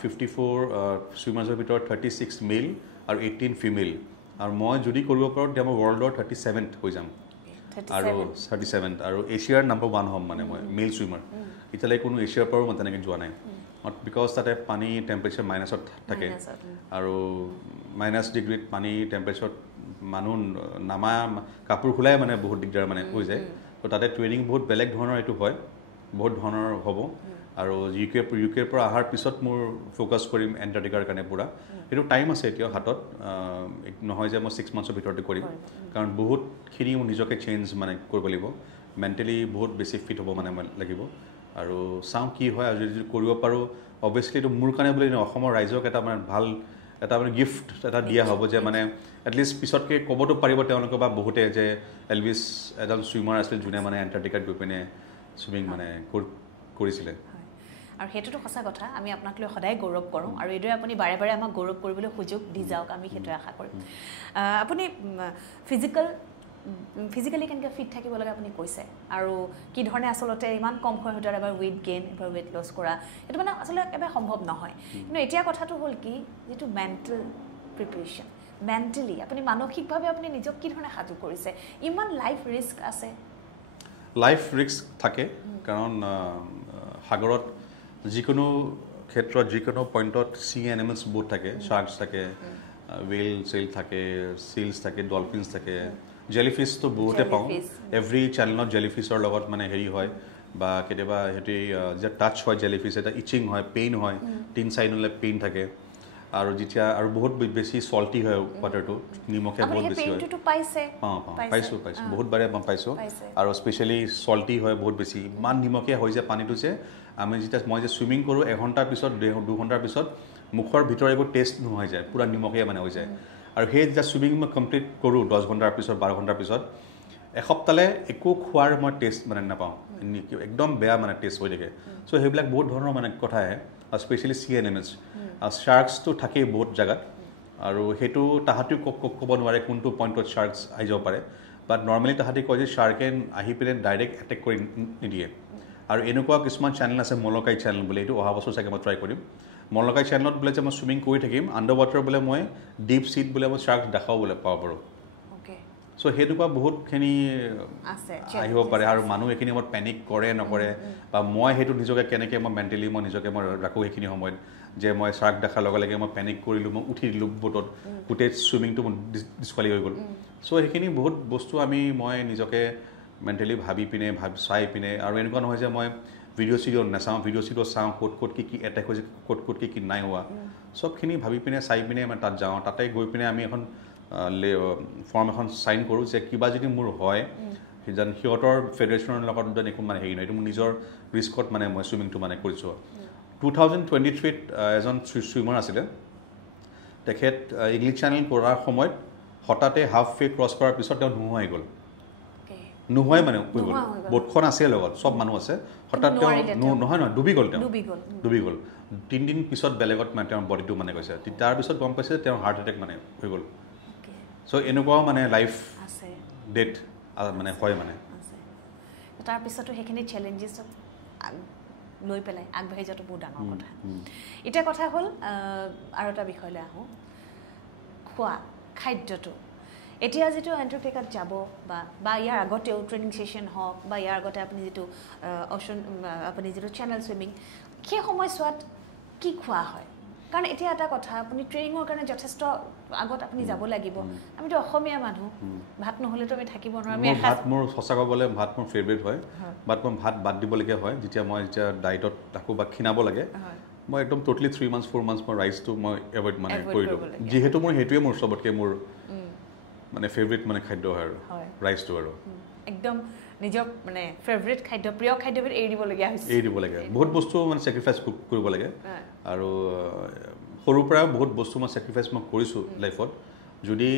54 চুইমাৰ্ছৰ ভিতৰত 36 মেল আৰু 18 ফিমেল আৰু মই যদি কৰিব পাৰোঁ তেতিয়া মই ৱৰ্ল্ডৰ 37th হৈ যাম আৰু 37th আৰু এছিয়াৰ নম্বৰ 1 হ'ম মানে মই মেল চুইমাৰ এতিয়ালৈকে কোনো এছিয়াৰ পৰাও মই তেনেকৈ যোৱা নাই বিকজ তাতে পানী টেম্পাৰেচাৰ মাইনাছত থাকে আৰু -ডিগ্ৰীত পানী টেম্পাৰেচাৰত মানুহ নামা কাপোৰ খোলাই মানে বহুত দিগদাৰ মানে হৈ যায় তো তাতে ট্ৰেইনিং বহুত বেলেগ ধৰণৰ এইটো হয় বহুত ধৰণৰ হ'ব আৰু ইউকেৰ পৰা অহাৰ পিছত মোৰ ফ'কাছ কৰিম এণ্টাৰ্কটিকাৰ কাৰণে পূৰা সেইটো টাইম আছে এতিয়াও হাতত নহয় যে মই 6 মান্থছৰ ভিতৰতে কৰিম কাৰণ বহুতখিনি নিজকে চেঞ্জ মানে কৰিব লাগিব মেণ্টেলি বহুত বেছি ফিট হ'ব মানে লাগিব আৰু চাওঁ কি হয় আৰু যদি কৰিব পাৰোঁ অবভিয়াছলি এইটো মোৰ কাৰণে বুলি নহয় অসমৰ ৰাইজক এটা মানে ভাল এটা মানে গিফ্ট এটা দিয়া হ'ব যে মানে এটলিষ্ট পিছতকৈ ক'বতো পাৰিব তেওঁলোকে বা বহুতে যে এলভিছ এজন ছুইমাৰ আছিল যোনে মানে এণ্টাৰ্কটিকাত গৈ পিনে ছুইমিং মানে কৰিছিলে আৰু সেইটোতো সঁচা কথা আমি আপোনাক লৈ সদায় গৌৰৱ কৰোঁ আৰু এইদৰে আপুনি বাৰে বাৰে আমাক গৌৰৱ কৰিবলৈ সুযোগ দি যাওক আমি সেইটোৱে আশা কৰিম আপুনি ফিজিকেলি কেনেকৈ ফিট থাকিব লাগে আপুনি কৈছে আৰু কি ধৰণে আচলতে ইমান কম সময়ৰ ভিতৰত এবাৰ ৱেইট গেইন এবাৰ ৱেইট লছ কৰা এইটো মানে আচলতে একেবাৰে সম্ভৱ নহয় কিন্তু এতিয়া কথাটো হ'ল কি যিটো মেণ্টেল প্ৰিপেৰেশ্যন মেণ্টেলি আপুনি মানসিকভাৱে আপুনি নিজক কি ধৰণে সাজু কৰিছে ইমান লাইফ ৰিস্ক আছে লাইফ ৰিস্ক থাকে কাৰণ সাগৰত যিকোনো ক্ষেত্ৰত যিকোনো পইণ্টত চি এনিমেলছ বহুত থাকে শ্বাৰ্কছ থাকে ৱেল চেল থাকে চিলছ থাকে ডলফিনছ থাকে জেলিফিছটো বহুতে পাওঁ এভৰি চেনেলত জেলিফিছৰ লগত মানে হেৰি হয় বা কেতিয়াবা সিহঁতি যে টাচ হয় জেলিফিছ এটা ইচিং হয় পেইন হয় 3 চাইডলৈ পেইন থাকে আৰু যেতিয়া আৰু বহুত বেছি চল্টি হয় ৱাটাৰটো নিমখীয়া বহুত বেছি হয় পাইছোঁ বহুত বাৰে মই পাইছোঁ আৰু স্পেচিয়েলি চল্টি হয় বহুত বেছি ইমান নিমখীয়া হৈ যায় পানীটো যে আমি যেতিয়া মই যে ছুইমিং কৰোঁ 1 ঘণ্টাৰ পিছত 2 ঘণ্টাৰ পিছত মুখৰ ভিতৰত এইবোৰ টেষ্ট নোহোৱা যায় পূৰা নিমখীয়া মানে হৈ যায় আৰু সেই যেতিয়া ছুইমিং মই কমপ্লিট কৰোঁ 10 ঘণ্টাৰ পিছত 12 ঘণ্টাৰ পিছত এসপ্তাহলৈ একো খোৱাৰ মই টেষ্ট মানে নাপাওঁ একদম বেয়া মানে টেষ্ট হৈ থাকে চ' সেইবিলাক বহুত ধৰণৰ মানে কথা আহে আৰু স্পেচিয়েলি চি এনিমেলছ আৰু শ্বাৰ্কছটো থাকেই বহুত জেগাত আৰু সেইটো তাহাঁতিও ক'ব নোৱাৰে কোনটো পইণ্টত শ্বাৰ্কছ আহি যাব পাৰে বাট নৰ্মেলি তাহাঁতি কয় যে শ্বাৰ্কে আহি পিনে ডাইৰেক্ট এটেক কৰি নিদিয়ে আৰু এনেকুৱা কিছুমান চেনেল আছে মলকাই চেনেল বুলি এইটো অহা বছৰ চাগে মই ট্ৰাই কৰিম মলকাই চেনেলত বোলে যে মই ছুইমিং কৰি থাকিম আণ্ডাৰ ৱাটাৰ বোলে মই ডিপ চিট বোলে মই শ্বাৰ্ক দেখাও বোলে পাব পাৰোঁ চ' সেইটোপা বহুতখিনি আহিব পাৰে আৰু মানুহ এইখিনি সময়ত পেনিক কৰে নকৰে বা মই সেইটো নিজকে কেনেকৈ মই মেণ্টেলি মই নিজকে মই ৰাখোঁ সেইখিনি সময়ত যে মই শ্বাৰ্ক দেখাৰ লগে লগে মই পেনিক কৰিলোঁ মই উঠি দিলোঁ বোটত গোটেই ছুইমিংটো মোৰ ডিছকুৱালিফাই হৈ গ'ল চ' সেইখিনি বহুত বস্তু মই নিজকে মেণ্টেলি ভাবি পিনে চাই পিনে আৰু এনেকুৱা নহয় যে মই ভিডিঅ' নাচাওঁ ভিডিঅ' চাওঁ ক'ত কি এটেক হৈছে ক'ত কি নাই হোৱা চবখিনি ভাবি পিনে চাই পিনে মই তাত যাওঁ তাতে গৈ পিনে আমি এখন ফৰ্ম এখন চাইন কৰোঁ যে কিবা যদি মোৰ হয় যেন সিহঁতৰ ফেডাৰেশ্যনৰ লগত যেন একো মানে হেৰি নহয় এইটো মোৰ নিজৰ ৰিস্কত মানে মই ছুইমিংটো মানে কৰিছোঁ 2023 এজন ছুইমাৰ আছিলে তেখেত ইংলিছ চেনেল কৰাৰ সময়ত হঠাতে হাফ ৱে ক্ৰছ কৰাৰ পিছত তেওঁ নোহোৱা হৈ গ'ল নোহোৱাই মানে হৈ গ'ল বোটখন আছে লগত চব মানুহ আছে হঠাৎ তেওঁ নহয় ডুবি গ'ল 3 দিন পিছত বেলেগত মানে তেওঁৰ বডিটো মানে গৈছে তাৰপিছত গম পাইছে তেওঁৰ হাৰ্ট এটেক মানে হৈ গ'ল চ' এনেকুৱাও মানে লাইফ ডেথ মানে হয় মানে তাৰপিছতো সেইখিনি চেলেঞ্জেছ লৈ পেলাই আগবাঢ়ি যোৱাটো বহুত ডাঙৰ কথা এতিয়া কথা হ'ল আৰু এটা বিষয়লৈ আহোঁ খোৱা খাদ্যটো এতিয়া যিটো এণ্টাৰ্কটিকাত যাব বা ইয়াৰ আগতেও ট্ৰেইনিং ছেশ্যন হওক বা ইয়াৰ আগতে আপুনি যিটো চেনেল ছুইমিং সেই সময়ছোৱাত কি খোৱা হয় কাৰণ এতিয়া এটা কথা আপুনি ট্ৰেইনিঙৰ কাৰণে যথেষ্ট আগত আপুনি যাব লাগিব আমিতো অসমীয়া মানুহ ভাত নহ'লেতো আমি থাকিব নোৱাৰোঁ ভাত মোৰ সঁচা ক'বলৈ ভাত মোৰ ফেভৰেট হয় বাট মই ভাত বাদ দিবলগীয়া হয় যেতিয়া মই ডায়েটত থাকোঁ বা ক্ষীণাব লাগে মই একদম টোটেলি 3 months 4 months মই ৰাইচটো মই এভইড মানে কৰি দিওঁ যিহেতু মোৰ সেইটোৱে মোৰ চবতকৈ মোৰ মানে ফেভৰেট মানে খাদ্য হয় আৰু ৰাইচটো আৰু একদম নিজৰ মানে ফেভৰেট খাদ্য প্ৰিয় খাদ্যবিধ এৰি দিবলগীয়া হৈছে এৰি দিব লাগে বহুত বস্তু মানে চেক্ৰিফাইচ কৰিব লাগে আৰু সৰুৰ পৰা বহুত বস্তু মই চেক্ৰিফাইচ মই কৰিছোঁ লাইফত যদি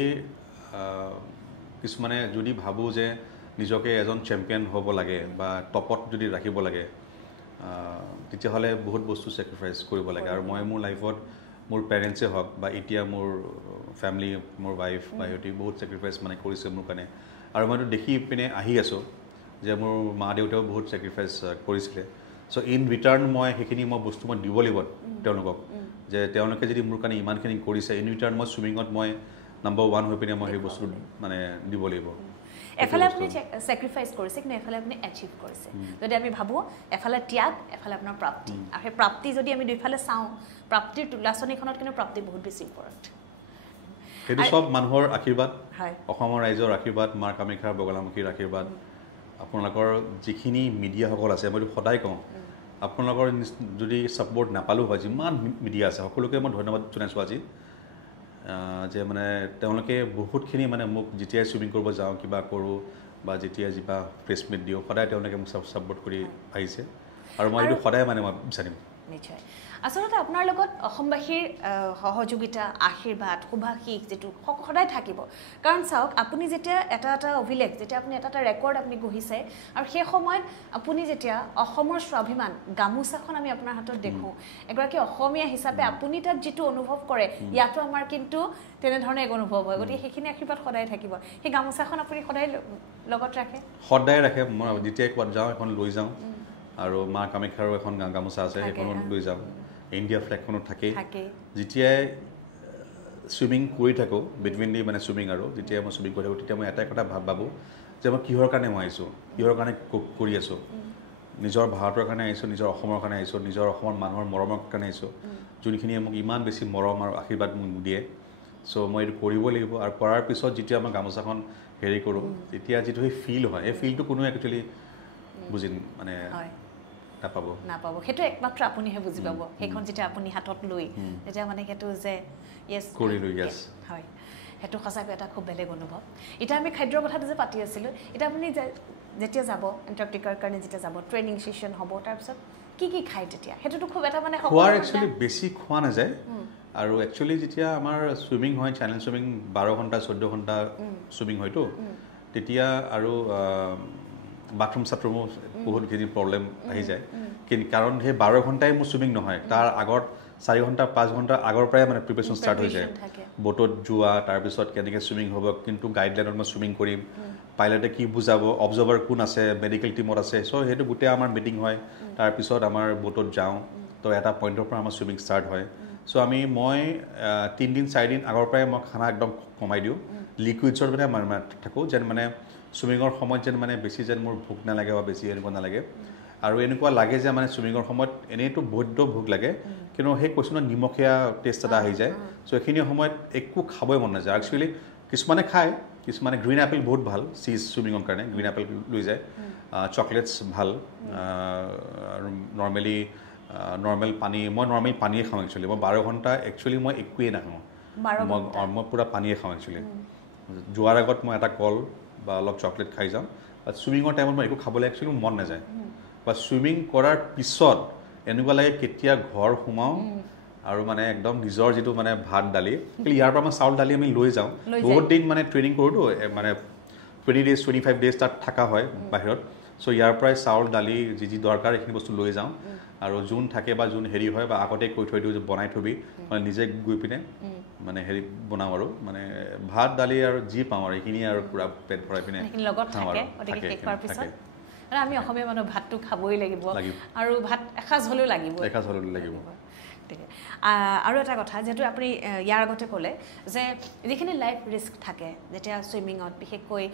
কিছুমানে যদি ভাবোঁ যে নিজকে এজন চেম্পিয়ন হ'ব লাগে বা টপত যদি ৰাখিব লাগে তেতিয়াহ'লে বহুত বস্তু চেক্ৰিফাইচ কৰিব লাগে আৰু মই মোৰ লাইফত মোৰ পেৰেণ্টছে হওক বা এতিয়া মোৰ ফেমিলি মোৰ ৱাইফ বা সিহঁতি বহুত চেক্ৰিফাইচ মানে কৰিছে মোৰ কাৰণে আৰু মইতো দেখি পিনে আহি আছোঁ যে মোৰ মা দেউতাও বহুত চেক্ৰিফাইচ কৰিছিলে চ' ইন ৰিটাৰ্ণ মই সেইখিনি বস্তু মই দিব লাগিব তেওঁলোকক যে তেওঁলোকে যদি মোৰ কাৰণে ইমানখিনি কৰিছে ইন ৰিটাৰ্ণ মই ছুইমিঙত মই নম্বৰ 1 হৈ পিনে মই সেই বস্তু মানে দিব লাগিব এফালে আপুনি চেক্ৰিফাইচ কৰিছে কিন্তু এফালে আপুনি এচিভ কৰিছে যদি আমি ভাবোঁ এফালে ত্যাগ এফালে আপোনাৰ প্ৰাপ্তি আৰু সেই প্ৰাপ্তি যদি আমি দুইফালে চাওঁ প্ৰাপ্তিৰ তুলাচনীখনত কিন্তু প্ৰাপ্তি বহুত বেছি ইম্পৰ্টেণ্ট সেইটো চব মানুহৰ আশীৰ্বাদ অসমৰ ৰাইজৰ আশীৰ্বাদ মাৰ কামাখ্যাৰ বগলামুখীৰ আশীৰ্বাদ আপোনালোকৰ যিখিনি মিডিয়াসকল আছে মইতো সদায় কওঁ আপোনালোকৰ যদি ছাপোৰ্ট নাপালোঁ হয় যিমান মিডিয়া আছে সকলোকে মই ধন্যবাদ জনাইছোঁ আজি যে মানে তেওঁলোকে বহুতখিনি মানে মোক যেতিয়াই চুইমিং কৰিব যাওঁ কিবা কৰোঁ বা যেতিয়া যিবা প্ৰেছ মিট দিওঁ সদায় তেওঁলোকে মোক ছাপোৰ্ট কৰি আহিছে আৰু মই এইটো সদায় মানে মই বিচাৰিম নিশ্চয় আচলতে আপোনাৰ লগত অসমবাসীৰ সহযোগিতা আশীৰ্বাদ সুভাষিক যেটো সদায় থাকিব কাৰণ চাওক আপুনি যেতিয়া এটা অভিলেখ যেতিয়া আপুনি এটা ৰেকৰ্ড আপুনি গঢ়িছে আৰু সেই সময়ত আপুনি যেতিয়া অসমৰ স্বাভিমান গামোচাখন আমি আপোনাৰ হাতত দেখো এগৰাকী অসমীয়া হিচাপে আপুনি তাত যেটো অনুভৱ কৰে ইয়াতো আমাৰ কিন্তু তেনেধৰণে এক অনুভৱ হয় গতিকে সেইখিনি আশীৰ্বাদ সদায় থাকিব সেই গামোচাখন আপুনি সদায় লগত ৰাখে সদায় ৰাখে মই যেতিয়াই কোৱাত যাওঁ এখন লৈ যাওঁ আৰু মা কামাখ্যাৰো এখন গামোচা আছে সেইখনো লৈ যাওঁ ইণ্ডিয়া ফ্লেগখনো থাকে যেতিয়াই চুইমিং কৰি থাকোঁ বিটুইন দি মানে চুইমিং আৰু যেতিয়া মই চুইমিং কৰি থাকোঁ তেতিয়া মই এটাই কথা ভাবোঁ যে মই কিহৰ কাৰণে মই আহিছোঁ কিহৰ কাৰণে কৰি আছোঁ নিজৰ ভাৰতৰ কাৰণে আহিছোঁ নিজৰ অসমৰ কাৰণে আহিছোঁ নিজৰ অসমৰ মানুহৰ মৰমৰ কাৰণে আহিছোঁ যোনখিনিয়ে মোক ইমান বেছি মৰম আৰু আশীৰ্বাদ মোক দিয়ে চ' মই এইটো কৰিবই লাগিব আৰু কৰাৰ পিছত যেতিয়া মই গামোচাখন হেৰি কৰোঁ তেতিয়া যিটো সেই ফিল হয় এই ফিলটো কোনো একচুৱেলি বুজি মানে নাপাব সেইটো একমাত্ৰ আপুনিহে বুজি পাব সেইখন যেতিয়া আপুনি হাতত লৈ তেতিয়া মানে সেইটো যে ইয়েছ কৰিলোঁ ইয়েছ হয় সেইটো সঁচাকৈ এটা খুব বেলেগ অনুভৱ এতিয়া আমি খাদ্যৰ কথাটো যে পাতি আছিলোঁ এতিয়া আপুনি যেতিয়া যাব এণ্টাৰ্কটিকাৰ কাৰণে যেতিয়া যাব ট্ৰেইনিং ছেশ্যন হ'ব তাৰপিছত কি খায় তেতিয়া সেইটোতো খুব এটা মানে খোৱাৰ একচুৱেলি বেছি খোৱা নাযায় আৰু একচুৱেলি যেতিয়া আমাৰ চুইমিং হয় চেনেল চুইমিং 12 ঘণ্টা 14 ঘণ্টা চুইমিং হয়তো তেতিয়া আৰু বাথৰুম চাথৰুমো বহুতখিনি প্ৰব্লেম আহি যায় কাৰণ সেই 12 ঘণ্টাই মোৰ চুইমিং নহয় তাৰ আগত 4 ঘণ্টা 5 ঘণ্টা আগৰ পৰাই মানে প্ৰিপেৰেশ্যন ষ্টাৰ্ট হৈ যায় বোটত যোৱা তাৰপিছত কেনেকৈ চুইমিং হ'ব কিন্তু গাইডলাইনত মই চুইমিং কৰিম পাইলটে কি বুজাব অবজাৰ্ভাৰ কোন আছে মেডিকেল টিমত আছে চ' সেইটো গোটেই আমাৰ মিটিং হয় তাৰপিছত আমাৰ বোটত যাওঁ তো এটা পইণ্টৰ পৰা আমাৰ চুইমিং ষ্টাৰ্ট হয় চ' মই 3 দিন 4 দিন আগৰ পৰাই মই খানা একদম কমাই দিওঁ লিকুইডছৰ মানে থাকোঁ যেন মানে চুইমিঙৰ সময়ত যেন মানে বেছি যেন মোৰ ভোক নালাগে বা বেছি এনেকুৱা নালাগে আৰু এনেকুৱা লাগে যে মানে চুইমিঙৰ সময়ত এনেইতো বৈদ্য ভোক লাগে কিন্তু সেই কৈছোঁ ন নিমখীয়া টেষ্ট এটা আহি যায় চ' এইখিনি সময়ত একো খাবই মন নাযায় একচুৱেলি কিছুমানে খায় কিছুমানে গ্ৰীণ এপল বহুত ভাল চিজ চুইমিঙৰ কাৰণে গ্ৰীণ এপল লৈ যায় চকলেটছ ভাল আৰু নৰ্মেল পানী মই নৰ্মেল পানীয়ে খাওঁ একচুৱেলি মই 12 ঘণ্টা একচুৱেলি মই একোৱেই নাখাওঁ মই পূৰা পানীয়ে খাওঁ একচুৱেলি যোৱাৰ আগত মই এটা কল বা অলপ চকলেট খাই যাওঁ বাট চুইমিঙৰ টাইমত মই একো খাবলৈ একচুৱেলি মন নাযায় বা চুইমিং কৰাৰ পিছত এনেকুৱা লাগে কেতিয়া ঘৰ সোমাওঁ আৰু মানে একদম নিজৰ যিটো মানে ভাত দালি ইয়াৰ পৰা মই চাউল দালি আমি লৈ যাওঁ বহুত দিন মানে ট্ৰেইনিং কৰোঁতো মানে 20 days 25 days তাত থকা হয় বাহিৰত চ' ইয়াৰ পৰাই চাউল দালি যি দৰকাৰ এইখিনি বস্তু লৈ যাওঁ আৰু যোন থাকে বা যোন হেৰি হয় বা আগতে কৈ থৈ দিওঁ যে বনাই থবি মানে নিজে গৈ পিনে মানে হেৰি বনাওঁ আৰু মানে ভাত দালি আৰু যি পাওঁ আৰু এইখিনি আৰু পূৰা পেট ভৰাই পিনে আমি অসমীয়া মানুহ ভাতটো খাবই লাগিব আৰু ভাত এসাঁজ হ'লেও লাগিব আৰু এটা কথা যেহেতু আপুনি ইয়াৰ আগতে ক'লে যে যিখিনি লাইফ ৰিস্ক থাকে যেতিয়া চুইমিঙত বিশেষকৈ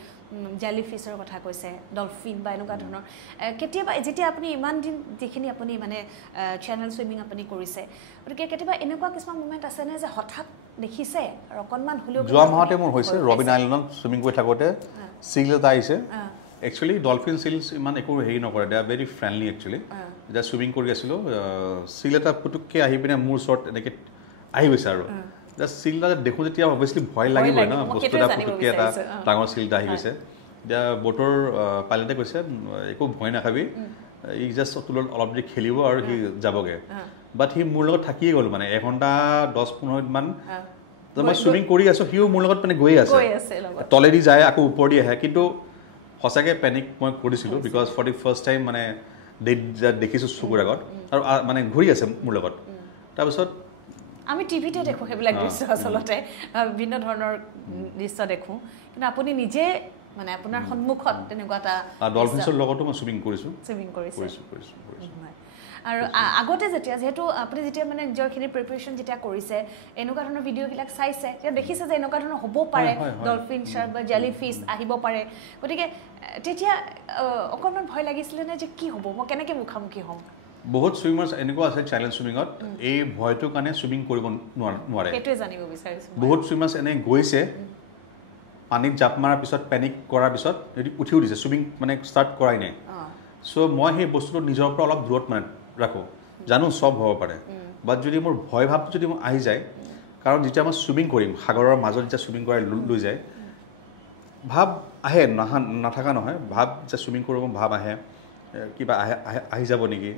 জেলি ফিছৰ কথা কৈছে ডলফিন বা এনেকুৱা ধৰণৰ কেতিয়াবা যেতিয়া আপুনি ইমান দিন যিখিনি আপুনি মানে চেনেল চুইমিং আপুনি কৰিছে গতিকে কেতিয়াবা এনেকুৱা কিছুমান মোমেণ্ট আছেনে যে হঠাৎ দেখিছে আৰু অকণমান হ'লেও যোৱা মাহতে মোৰ হৈছে ৰবিন আইলেণ্ডত চুইমিং কৰি থাকোঁতে চিল এটা আহিছে একচুৱেলি ডলফিন চিলছ ইমান একো হেৰি নকৰে দে আৰ ভেৰি ফ্ৰেণ্ডলি একচুৱেলি যেতিয়া চুইমিং কৰি আছিলোঁ চিল এটা পুটুককৈ আহি পিনে মোৰ ওচৰত এনেকৈ আহি গৈছে আৰু চিল এটা দেখোঁ যেতিয়া অভিয়াছলি ভয় লাগিবই ন বস্তু এটা পুটুককৈ এটা ডাঙৰ চিল এটা আহি গৈছে এতিয়া বোটৰ পাইলটে কৈছে একো ভয় নাখাবি ই জাষ্ট তোলত অলপ দেৰি খেলিব আৰু সি যাবগৈ বাট সি মোৰ লগত থাকিয়ে গ'ল মানে 1 ঘণ্টা 10-15 মিনিটমান মই চুইমিং কৰি আছোঁ সিও মোৰ লগত মানে গৈ আছে তলেদি যায় আকৌ ওপৰেদি আহে কিন্তু সঁচাকৈ পেনিক মই কৰিছিলোঁ because for the first time মানে দেখিছোঁ চকুৰ আগত আৰু মানে ঘূৰি আছে মোৰ লগত তাৰপিছত আমি টিভিতে দেখোঁ সেইবিলাক দৃশ্য আচলতে বিভিন্ন ধৰণৰ দৃশ্য দেখোঁ কিন্তু আপুনি নিজে মানে আপোনাৰ সন্মুখত তেনেকুৱা এটা ডলফিনছৰ লগতো মই চুইমিং কৰিছোঁ আৰু আগতে যিহেতু আপুনি যেতিয়া মানে নিজৰখিনি প্ৰিপেৰেশ্যন যেতিয়া কৰিছে এনেকুৱা ধৰণৰ ভিডিঅ'বিলাক চাইছে তেতিয়া দেখিছে যে এনেকুৱা ধৰণৰ হ'ব পাৰে ডলফিন শ্বাৰ্ক বা জেলি ফিছ আহিব পাৰে গতিকে তেতিয়া অকণমান ভয় লাগিছিলে নে যে কি হ'ব মই কেনেকৈ মুখামুখি হ'ম বহুত চুইমাৰ্ছ এনেকুৱা আছে চেনেল চুইমিঙত এই ভয়টোৰ কাৰণে চুইমিং কৰিব নোৱাৰে সেইটোৱে জানিব বিচাৰিছোঁ বহুত চুইমাৰ্ছ এনে গৈছে পানীত জাপ মৰাৰ পিছত পেনিক কৰাৰ পিছত যদি উঠিও দিছে চুইমিং মানে ষ্টাৰ্ট কৰাই নাই চ' মই সেই বস্তুটো নিজৰ পৰা অলপ দূৰত মানে ৰাখোঁ জানো চব হ'ব পাৰে বাট যদি মোৰ ভয় ভাৱটো যদি মোৰ আহি যায় কাৰণ যেতিয়া মই ছুইমিং কৰিম সাগৰৰ মাজত যেতিয়া ছুইমিং কৰাই লৈ যায় ভাৱ আহে নাথাকা নহয় ভাৱ যে ছুইমিং কৰিব ভাৱ আহে কিবা আহি যাব নেকি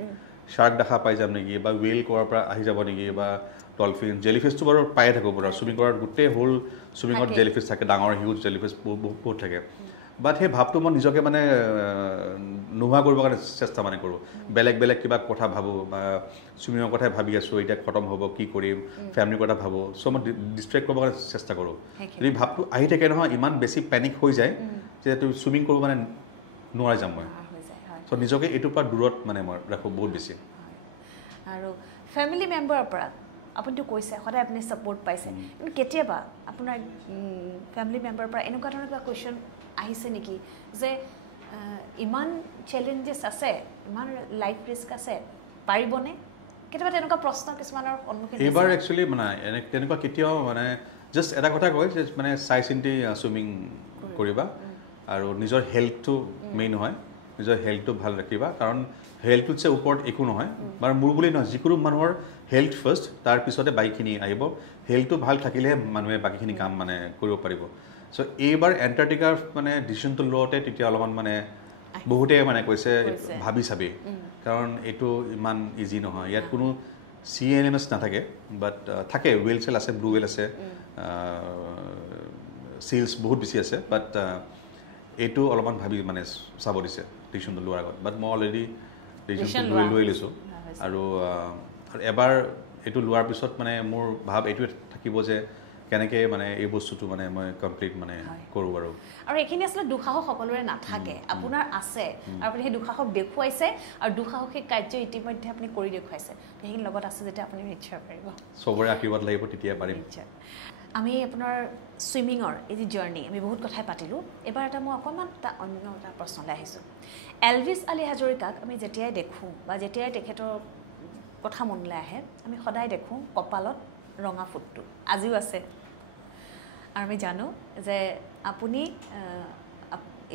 শ্বাৰ্ক দেখা পাই যাম নেকি বা ৱেল কৰাৰ পৰা আহি যাব নেকি বা ডলফিন জেলিফিছটো বাৰু পায়ে থাকোঁ পুৰা ছুইমিং কৰাৰ গোটেই হোল ছুইমিঙত জেলিফিছ থাকে ডাঙৰ হিউজ জেলিফিছ বহুত থাকে বাট সেই ভাৱটো মই নিজকে মানে নোহোৱা কৰিবৰ কাৰণে চেষ্টা মানে কৰোঁ বেলেগ বেলেগ কিবা কথা ভাবোঁ বা ছুইমিঙৰ কথাই ভাবি আছোঁ এতিয়া খতম হ'ব কি কৰিম ফেমিলিৰ কথা ভাবোঁ চ' মই ডিষ্ট্ৰেক্ট কৰিবৰ কাৰণে চেষ্টা কৰোঁ যদি ভাৱটো আহি থাকে নহয় ইমান বেছি পেনিক হৈ যায় যে তুমি ছুইমিং কৰিব মানে নোৱাৰি যাম মই চ' নিজকে এইটোৰ পৰা দূৰত মানে মই ৰাখোঁ বহুত বেছি আৰু ফেমিলি মেম্বাৰৰ পৰা আপুনিতো কৈছে সদায় আপুনি ছাপোৰ্ট পাইছে কিন্তু কেতিয়াবা আপোনাৰ ফেমিলি মেম্বাৰৰ পৰা এনেকুৱা ধৰণৰ কিবা কুৱেশ্যন আহিছে নেকি যে ইমান চেলেঞ্জেছ আছে ইমান লাইফ ৰিস্ক আছে পাৰিবনে কেতিয়াবা তেনেকুৱা প্ৰশ্ন কিছুমানৰ সন্মুখীন এইবাৰ একচুৱেলি মানে তেনেকুৱা কেতিয়াও মানে জাষ্ট এটা কথা কয় যে মানে চাই চিন্তি ছুইমিং কৰিবা আৰু নিজৰ হেল্থটো মেইন হয় নিজৰ হেল্থটো ভাল ৰাখিবা কাৰণ হেল্থটোতছে ওপৰত একো নহয় বাৰু মোৰ বুলি নহয় যিকোনো মানুহৰ হেল্থ ফাৰ্ষ্ট তাৰপিছতে বাকীখিনি আহিব হেল্থটো ভাল থাকিলেহে মানুহে বাকীখিনি কাম মানে কৰিব পাৰিব চ' এইবাৰ এণ্টাৰ্কটিকাৰ মানে ডিচিশ্যনটো লওঁতে তেতিয়া অলপমান মানে বহুতে মানে কৈছে ভাবি চাবি কাৰণ এইটো ইমান ইজি নহয় ইয়াত কোনো CNMS নাথাকে বাট থাকে ৱেল চেল আছে ব্লু ৱেল আছে চিলছ বহুত বেছি আছে বাট এইটো অলপমান ভাবি মানে চাব দিছে ডিচিশ্যনটো লোৱাৰ আগত বাট মই অলৰেডি ডিচিশ্যনটো লৈ লৈছোঁ আৰু এবাৰ এইটো লোৱাৰ পিছত মানে মোৰ ভাৱ এইটোৱে থাকিব যে কেনেকৈ মানে এই বস্তুটো মানে মই কমপ্লিট মানে কৰোঁ আৰু এইখিনি আচলতে দুঃসাহস সকলোৰে নাথাকে আপোনাৰ আছে আৰু আপুনি সেই দুঃসাহস দেখুৱাইছে আৰু দুঃসাহসিক কাৰ্য ইতিমধ্যে আপুনি কৰি দেখুৱাইছে সেইখিনি লগত আছে যেতিয়া আপুনি নিশ্চয় পাৰিব চবৰে আশীৰ্বাদ লাগিব তেতিয়া পাৰিম আমি আপোনাৰ ছুইমিঙৰ এই যি জাৰ্ণি আমি বহুত কথাই পাতিলোঁ এবাৰ এটা মই অকণমান অন্য এটা প্ৰশ্নলৈ আহিছোঁ এলভিছ আলী হাজৰিকাক আমি যেতিয়াই দেখোঁ বা যেতিয়াই তেখেতৰ কথা মনলৈ আহে আমি সদায় দেখোঁ কপালত ৰঙা ফুটটো আজিও আছে আৰু আমি জানো যে আপুনি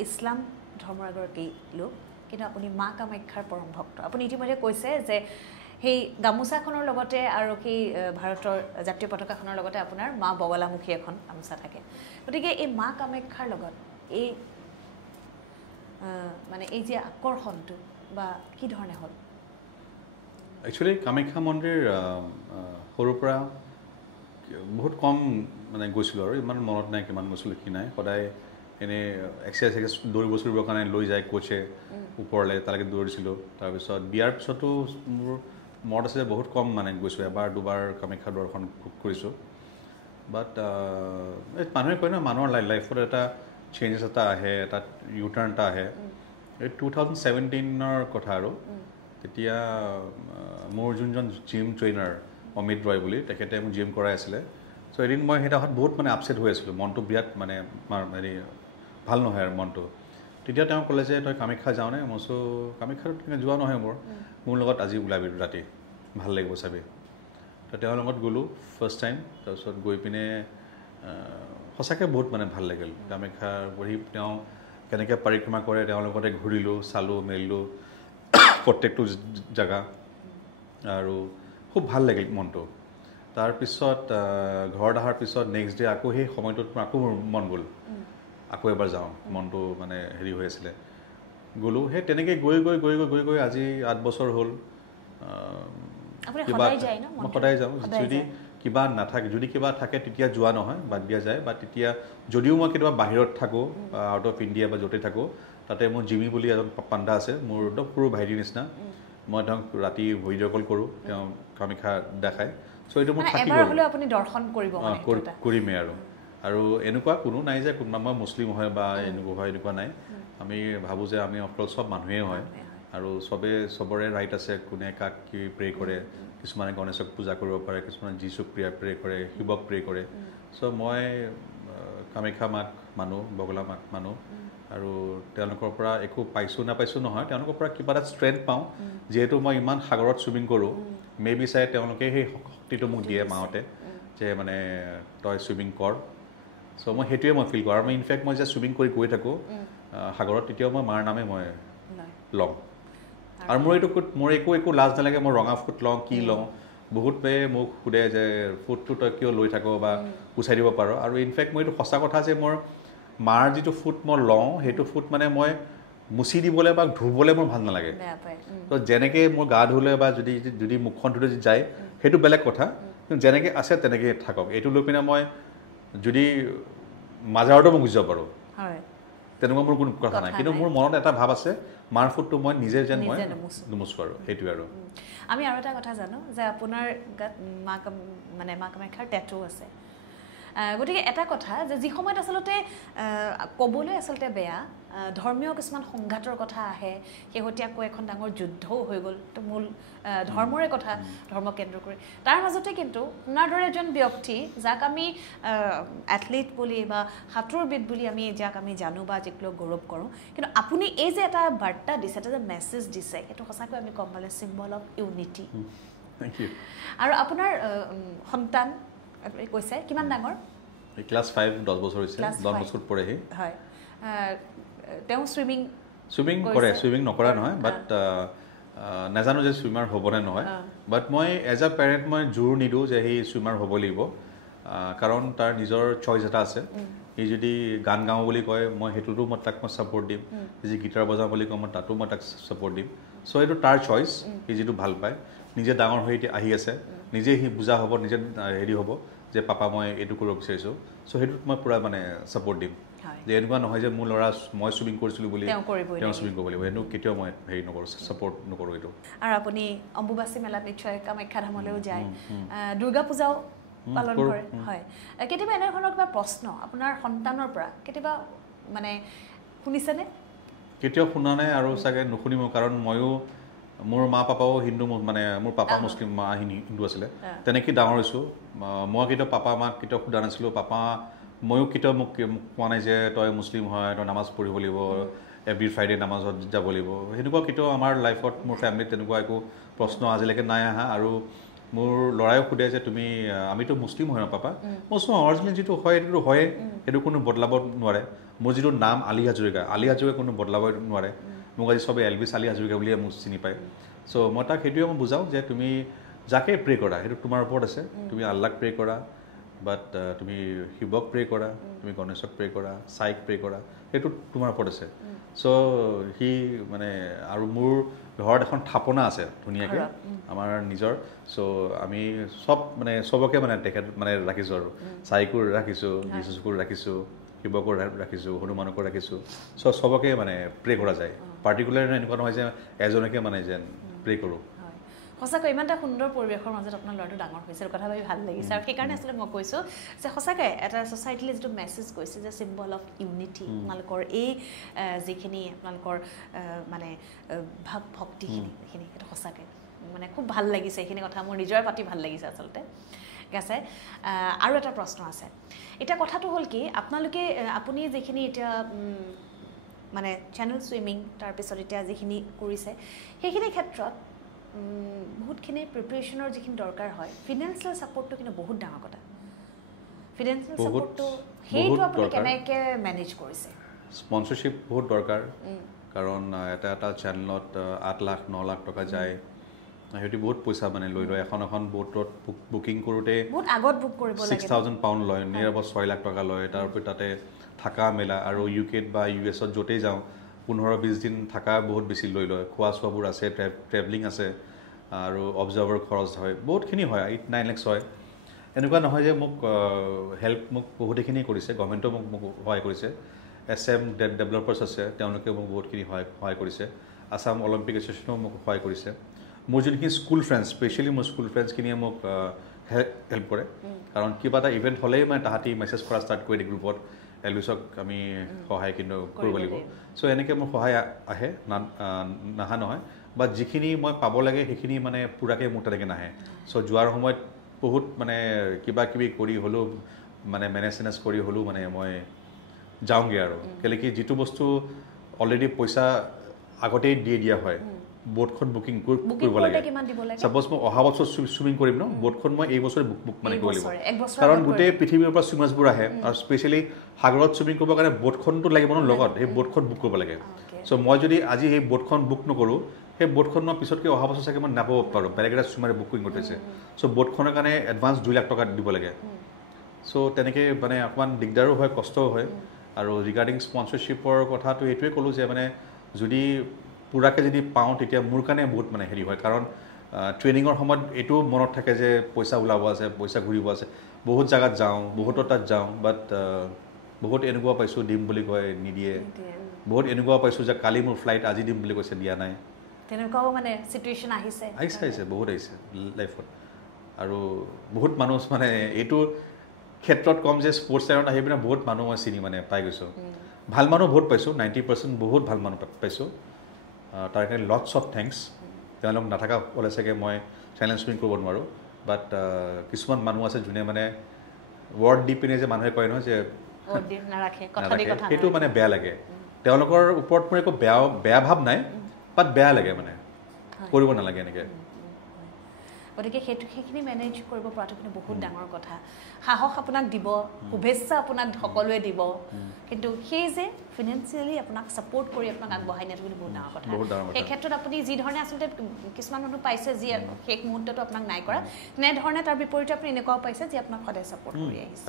ইছলাম ধৰ্মৰ এগৰাকী লোক কিন্তু আপুনি মা কামাখ্যাৰ পৰম ভক্ত আপুনি ইতিমধ্যে কৈছে যে সেই গামোচাখনৰ লগতে আৰু সেই ভাৰতৰ জাতীয় পতাকাখনৰ লগতে আপোনাৰ মা বগলামুখী এখন গামোচা থাকে গতিকে এই মা কামাখ্যাৰ লগত এই মানে এই যে আকৰ্ষণটো বা কি ধৰণে হ'ল একচুৱেলি কামাখ্যা মন্দিৰ সৰুৰ পৰা বহুত কম মানে গৈছিলোঁ আৰু ইমান মনত নাই কিমান গৈছিলোঁ কি নাই সদায় এনেই এক্সাৰচাইজ দৌৰিবৰ কাৰণে লৈ যায় কোচে ওপৰলৈ তালৈকে দৌৰিছিলোঁ তাৰপিছত বিয়াৰ পিছতো মোৰ মনত আছে যে বহুত কম মানে গৈছোঁ এবাৰ দুবাৰ কামাখ্যা দৰ্শন কৰিছোঁ বাট মানুহে কয় ন মানুহৰ লাইফত এটা চেঞ্জেছ এটা আহে এটা ইউটাৰ্ণ এটা আহে এই 2017ৰ কথা আৰু তেতিয়া মোৰ যোনজন জিম ট্ৰেইনাৰ অমিত ৰয় বুলি তেখেতে মোক জিম কৰাই আছিলে চ' এদিন মই সেইদিনাখন বহুত মানে আপছেট হৈ আছিলোঁ মনটো বিৰাট মানে হেৰি ভাল নহয় আৰু মনটো তেতিয়া তেওঁ ক'লে যে তই কামাখ্যা যাওঁনে মই কৈছোঁ কামাখ্যাত যোৱা নহয় মোৰ লগত আজি ওলাবি ৰাতি ভাল লাগিব চাবি তো তেওঁৰ লগত গ'লোঁ ফাৰ্ষ্ট টাইম তাৰপিছত গৈ পিনে সঁচাকৈ বহুত মানে ভাল লাগিল কামাখ্যা পঢ়ি তেওঁ কেনেকৈ পৰিক্ৰমা কৰে তেওঁৰ লগতে ঘূৰিলোঁ চালোঁ মেলিলোঁ প্ৰত্যেকটো জেগা আৰু খুব ভাল লাগিল মনটো তাৰপিছত ঘৰত অহাৰ পিছত নেক্সট ডে আকৌ সেই সময়টোত আকৌ মোৰ মন গ'ল আকৌ এবাৰ যাওঁ মনটো মানে হেৰি হৈ আছিলে গ'লোঁ সেই তেনেকৈ গৈ আজি 8 বছৰ হ'ল কিবা মই সদায় যাওঁ যদি কিবা নাথাকে যদি কিবা থাকে তেতিয়া যোৱা নহয় বাদ দিয়া যায় বা তেতিয়া যদিও মই কেতিয়াবা বাহিৰত থাকোঁ বা আউট অফ ইণ্ডিয়া বা য'তে থাকোঁ তাতে মোৰ জিমি বুলি এজন পাণ্ডা আছে মোৰ একদম সৰু ভাইটিৰ নিচিনা মই তেওঁক ৰাতি ভিডিঅ' কল কৰোঁ তেওঁ কামাখ্যা দেখায় চ' এইটো মোৰ থাকি গ'ল আপুনি দৰ্শন কৰিব কৰিমেই আৰু এনেকুৱা কোনো নাই যে কোনোবা মই মুছলিম হয় বা এনেকুৱা হয় এনেকুৱা নাই আমি ভাবোঁ যে আমি অকল চব মানুহেই হয় আৰু চবৰে ৰাইট আছে কোনে কাক কি প্ৰে কৰে কিছুমানে গণেশক পূজা কৰিব পাৰে কিছুমানে যীশুক প্ৰে কৰে শিৱক প্ৰে কৰে চ' মই কামাখ্যা মাক মানুহ বগলা মাক মানুহ আৰু তেওঁলোকৰ পৰা একো পাইছোঁ নাপাইছোঁ নহয় তেওঁলোকৰ পৰা কিবা এটা ষ্ট্ৰেংথ পাওঁ যিহেতু মই ইমান সাগৰত ছুইমিং কৰোঁ মেবি চাই তেওঁলোকে সেই শক্তিটো মোক দিয়ে মাহঁতে যে মানে তই ছুইমিং কৰ চ' মই সেইটোৱে মই ফিল কৰোঁ আৰু মই ইনফেক্ট মই যে ছুইমিং কৰি গৈ থাকোঁ সাগৰত তেতিয়াও মই মাৰ নামে মই ল'ম আৰু মোৰ একো লাজ নালাগে মই ৰঙা ফুট লওঁ কি লওঁ বহুত মোক সোধে যে ফুটটো তই কিয় লৈ থাক বা গুচাই দিব পাৰ আৰু ইনফেক্ট মই এইটো সঁচা কথা যে মোৰ মাৰ যিটো ফুট মই লওঁ সেইটো ফুট মানে মই মুচি দিবলৈ বা ধুবলৈ মোৰ ভাল নালাগে তো যেনেকৈ মোৰ গা ধুলে বা যদি মুখখন ধুলে যদি যায় সেইটো বেলেগ কথা কিন্তু যেনেকৈ আছে তেনেকৈ থাকক এইটো লৈ পিনে মই যদি মাজাৰতো মই গুচি যাব পাৰোঁ তেনেকুৱা মোৰ কোনো কথা নাই কিন্তু মোৰ মনত এটা ভাৱ আছে মাৰ ফুটটো মই নিজে যেন মই নুমুচো আৰু সেইটোৱে আৰু আমি আৰু এটা কথা জানো যে আপোনাৰ গাত মা কামাখ্যাৰ টেটু আছে গতিকে এটা কথা যে যি সময়ত আচলতে ক'বলৈ আচলতে বেয়া ধৰ্মীয় কিছুমান সংঘাতৰ কথা আহে শেহতীয়াকৈ এখন ডাঙৰ যুদ্ধও হৈ গ'ল তো মূল ধৰ্মৰে কথা ধৰ্ম কেন্দ্ৰ কৰি তাৰ মাজতে কিন্তু আপোনাৰ দৰে এজন ব্যক্তি যাক আমি এথলিট বুলি বা সাঁতোৰবিদ বুলি যাক আমি জানো বা যিক লৈ গৌৰৱ কৰোঁ কিন্তু আপুনি এই যে এটা বাৰ্তা দিছে এটা যে মেছেজ দিছে সেইটো সঁচাকৈ আমি গম পালে চিম্বল অফ ইউনিটি আৰু আপোনাৰ সন্তান কৈছে কিমান ডাঙৰ ক্লাছ 5 10 বছৰ হৈছে 10 বছৰ পৰেহি হয় তেওঁ সুইমিং কৰে সুইমিং নকৰা নহয় বাট নাজানো যে সুইমাৰ হ'ব নে নহয় বাট মই এজ আ পেৰেণ্ট মই জোৰ নিদিওঁ যে সি সুইমাৰ হ'ব লাগিব কাৰণ তাৰ নিজৰ চইচ এটা আছে সি যদি গান গাওঁ বুলি কয় মই সেইটোতো মই তাক মই ছাপোৰ্ট দিম যদি গীটাৰ বজাওঁ বুলি কয় মই তাতো মই তাক ছাপোৰ্ট দিম চ' এইটো তাৰ চইচ সি যিটো ভাল পায় নিজে ডাঙৰ হৈ আহি আছে নিজে সি বুজা হ'ব নিজে হেৰি হ'ব যে পাপা মই এইটো কৰিব বিচাৰিছোঁ চ' সেইটোত মই পূৰা মানে ছাপোৰ্ট দিম যে এনেকুৱা নহয় যে মোৰ ল'ৰা মই চুইমিং কৰিছিলোঁ বুলি তেওঁ চুইমিং কৰিব লাগিব সেইটো কেতিয়াও মই হেৰি নকৰোঁ ছাপোৰ্ট নকৰোঁ এইটো আৰু আপুনি অম্বুবাচী মেলাত নিশ্চয় কামাখ্যা ধামলৈও যায় দুৰ্গা পূজাও পালন কৰে হয় কেতিয়াবা এনে ধৰণৰ কিবা প্ৰশ্ন আপোনাৰ সন্তানৰ পৰা কেতিয়াবা মানে শুনিছেনে কেতিয়াও শুনা নাই আৰু চাগে নুশুনিম কাৰণ ময়ো মোৰ মা পাপাও হিন্দু মানে মোৰ পাপা মুছলিম মা হিন্দু আছিলে তেনেকৈ ডাঙৰ হৈছোঁ মই কেতিয়াও পাপা মাক কেতিয়াও সোধা নাছিলোঁ পাপা ময়ো কেতিয়াও মোক কোৱা নাই যে তই মুছলিম হয় তই নামাজ পঢ়িব লাগিব এভৰি ফ্ৰাইডে নামাজত যাব লাগিব সেনেকুৱা কেতিয়াও আমাৰ লাইফত মোৰ ফেমিলিত তেনেকুৱা একো প্ৰশ্ন আজিলৈকে নাই অহা আৰু মোৰ ল'ৰাইও সোধে যে তুমি আমিতো মুছলিম হয় ন পাপা মই চোৱা অৰিজিনেল যিটো হয় সেইটোতো হয়ে সেইটো কোনো বদলাব নোৱাৰে মোৰ যিটো নাম আলি হাজৰিকা কোনো বদলাব নোৱাৰে মোক আজি চবেই এলভিছ আলি হাজৰিকা বুলিয়ে মোক চিনি পায় চ' মই তাক সেইটোৱে মই বুজাওঁ যে তুমি যাকে প্ৰে কৰা সেইটো তোমাৰ ওপৰত আছে তুমি আল্লাক প্ৰে কৰা বাট তুমি শিৱক প্ৰে কৰা তুমি গণেশক প্ৰে কৰা চাইক প্ৰে কৰা সেইটো তোমাৰ ওপৰত আছে চ' সি মানে আৰু মোৰ ঘৰত এখন থাপনা আছে ধুনীয়াকৈ আমাৰ নিজৰ চ' আমি মানে চবকে মানে তেখেত মানে ৰাখিছোঁ আৰু চাইকো ৰাখিছোঁ যীশুকো ৰাখিছোঁ শিৱকো ৰাখিছোঁ হনুমানকো ৰাখিছোঁ চ' চবকে মানে প্ৰে কৰা যায় পাৰ্টিকুলাৰ এনেকুৱা নহয় যে এজনকে মানে যেন প্ৰে কৰোঁ সঁচাকৈ ইমান এটা সুন্দৰ পৰিৱেশৰ মাজত আপোনাৰ ল'ৰাটো ডাঙৰ হৈছে কথা ভাবি ভাল লাগিছে আৰু সেইকাৰণে আচলতে মই কৈছোঁ যে সঁচাকৈ এটা ছ'চাইটিলৈ যিটো মেছেজ গৈছে যে চিম্বল অফ ইউনিটি আপোনালোকৰ এই যিখিনি আপোনালোকৰ মানে ভাৱ ভক্তিখিনি সেইটো সঁচাকৈ মানে খুব ভাল লাগিছে এইখিনি কথা মোৰ নিজৰ পাতি ভাল লাগিছে আচলতে ঠিক আছে আৰু এটা প্ৰশ্ন আছে এতিয়া কথাটো হ'ল কি আপুনি যিখিনি এতিয়া মানে চেনেল চুইমিং তাৰপিছত এতিয়া যিখিনি কৰিছে সেইখিনি ক্ষেত্ৰত বহুতখিনি প্ৰিপেৰেশ্যনৰ যিখিনি দৰকাৰ হয় ফিনেন্সিয়েল ছাপোৰ্টটো কিন্তু বহুত ডাঙৰ কথা ফিনেন্সিয়েল ছাপোৰ্টটো সেইটো আপুনি কেনেকৈ মেনেজ কৰিছে স্পন্সৰশ্বিপ বহুত দৰকাৰ কাৰণ এটা চেনেলত 8 লাখ 9 লাখ টকা যায় সেইটো বহুত পইচা মানে লৈ লয় এখন বোটত বুকিং কৰোঁতে বহুত আগত বুক কৰিব লাগে 6,000 পাউণ্ড লয় নিয়াৰ about 6 লাখ টকা লয় তাৰ উপৰি তাতে থাকা মেলা আৰু ইউকেত বা ইউএছত য'তেই যাওঁ 15-20 দিন থাকা বহুত বেছি লৈ লয় খোৱা চোৱাবোৰ আছে ট্ৰেভেলিং আছে আৰু অবজাৰ্ভাৰ খৰচ হয় বহুতখিনি হয় 8-9 লাখ হয় এনেকুৱা নহয় যে মোক হেল্প মোক বহুতখিনি কৰিছে গভৰ্ণমেণ্টেও মোক সহায় কৰিছে SM ডেভেলপাৰ্ছ আছে তেওঁলোকে মোক বহুতখিনি সহায় কৰিছে আছাম অলিম্পিক এছ'চিয়েশ্যনেও মোক সহায় কৰিছে মোৰ যোনখিনি স্কুল ফ্ৰেণ্ডছ স্পেচিয়েলি মোৰ স্কুল ফ্ৰেণ্ডছখিনিয়ে মোক হেল্প কৰে কাৰণ কিবা এটা ইভেণ্ট হ'লেই মানে তাহাঁতি মেছেজ কৰা ষ্টাৰ্ট কৰি দিয়ে গ্ৰুপত এলভিছক আমি সহায় কিন্তু কৰিব লাগিব চ' এনেকৈ মোৰ সহায় আহে নাহা নহয় বা যিখিনি মই পাব লাগে সেইখিনি মানে পূৰাকৈ মোৰ তেনেকৈ নাহে চ' যোৱাৰ সময়ত বহুত মানে কিবা কিবি কৰি হ'লেও মানে মেনেজ কৰি হ'লেও মানে মই যাওঁগৈ আৰু কেলৈ কি যিটো বস্তু অলৰেডি পইচা আগতেই দিয়া হয় বোটখন বুকিং কৰিব লাগে ছাপ'জ মই অহা বছৰ চুইমিং কৰিম ন বোটখন মই এই বছৰে বুক মানে কৰিব লাগিব কাৰণ গোটেই পৃথিৱীৰ পৰা চুইমাৰ্ছবোৰ আহে আৰু স্পেচিয়েলি সাগৰত চুইমিং কৰিবৰ কাৰণে বোটখনটো লাগিব ন লগত সেই বোটখন বুক কৰিব লাগে চ' মই যদি আজি সেই বোটখন বুক নকৰোঁ সেই বোটখন মই পিছতকৈ অহা বছৰ চাগে মই নাপাব পাৰোঁ, বেলেগ এটা চুমাৰে বুকিং কৰিছে। চ' বোটখনৰ কাৰণে এডভান্স 2 লাখ টকা দিব লাগে। চ' তেনেকৈ মানে অকণমান দিগদাৰো হয়, কষ্টও হয়। আৰু ৰিগাৰ্ডিং স্পনচৰশ্বিপৰ কথাটো এইটোৱে ক'লোঁ যে মানে যদি পূৰাকৈ যদি পাওঁ তেতিয়া মোৰ কাৰণে বহুত মানে হেৰি হয়, কাৰণ ট্ৰেইনিঙৰ সময়ত এইটো মনত থাকে যে পইচা ওলাব আছে, পইচা ঘূৰিব আছে। বহুত জেগাত যাওঁ, বহুতৰ তাত যাওঁ, বাট বহুত এনেকুৱা পাইছোঁ দিম বুলি কয় নিদিয়ে। বহুত এনেকুৱা পাইছোঁ যে কালি মোৰ ফ্লাইট আজি দিম বুলি কৈছে, দিয়া নাই। তেনেকুৱাও মানে চিটুৱেশ্যন আহিছে বহুত আহিছে লাইফত। আৰু বহুত মানুহ মানে এইটো ক্ষেত্ৰত কম যে স্পৰ্টছ লাইনত আহি পিনে বহুত মানুহ মই চিনি মানে পাই গৈছোঁ। ভাল মানুহ বহুত পাইছোঁ, 90% বহুত ভাল মানুহ পাইছোঁ। তাৰ কাৰণে লটছ অফ থেংকছ। তেওঁলোক নাথাকা হ'লে চাগে মই চাইলেঞ্চ স্প্ৰিং কৰিব নোৱাৰোঁ। বাট কিছুমান মানুহ আছে যোনে মানে ৱৰ্ড দি পিনে যে মানুহে কয় নহয় যে সেইটো মানে বেয়া লাগে। তেওঁলোকৰ ওপৰত মোৰ একো বেয়া ভাৱ নাই, বাট বেয়া লাগে মানে, কৰিব নালাগে এনেকৈ। গতিকে সেইখিনি মেনেজ কৰিব পৰাটো কিন্তু বহুত ডাঙৰ কথা। সাহস আপোনাক দিব, শুভেচ্ছা আপোনাক সকলোৱে দিব, কিন্তু সেই যে ফিনেন্সিয়েলি আপোনাক ছাপোৰ্ট কৰি আপোনাক আগবঢ়াই নিয়াটো কিন্তু বহুত ডাঙৰ কথা। সেই ক্ষেত্ৰত আপুনি যি ধৰণে আচলতে কিছুমান মানুহ পাইছে যি শেষ মুহূৰ্তটো আপোনাক নাই কৰা, তেনেধৰণে তাৰ বিপৰীতে আপুনি এনেকুৱাও পাইছে যে আপোনাক সদায় ছাপোৰ্ট কৰি আহিছে।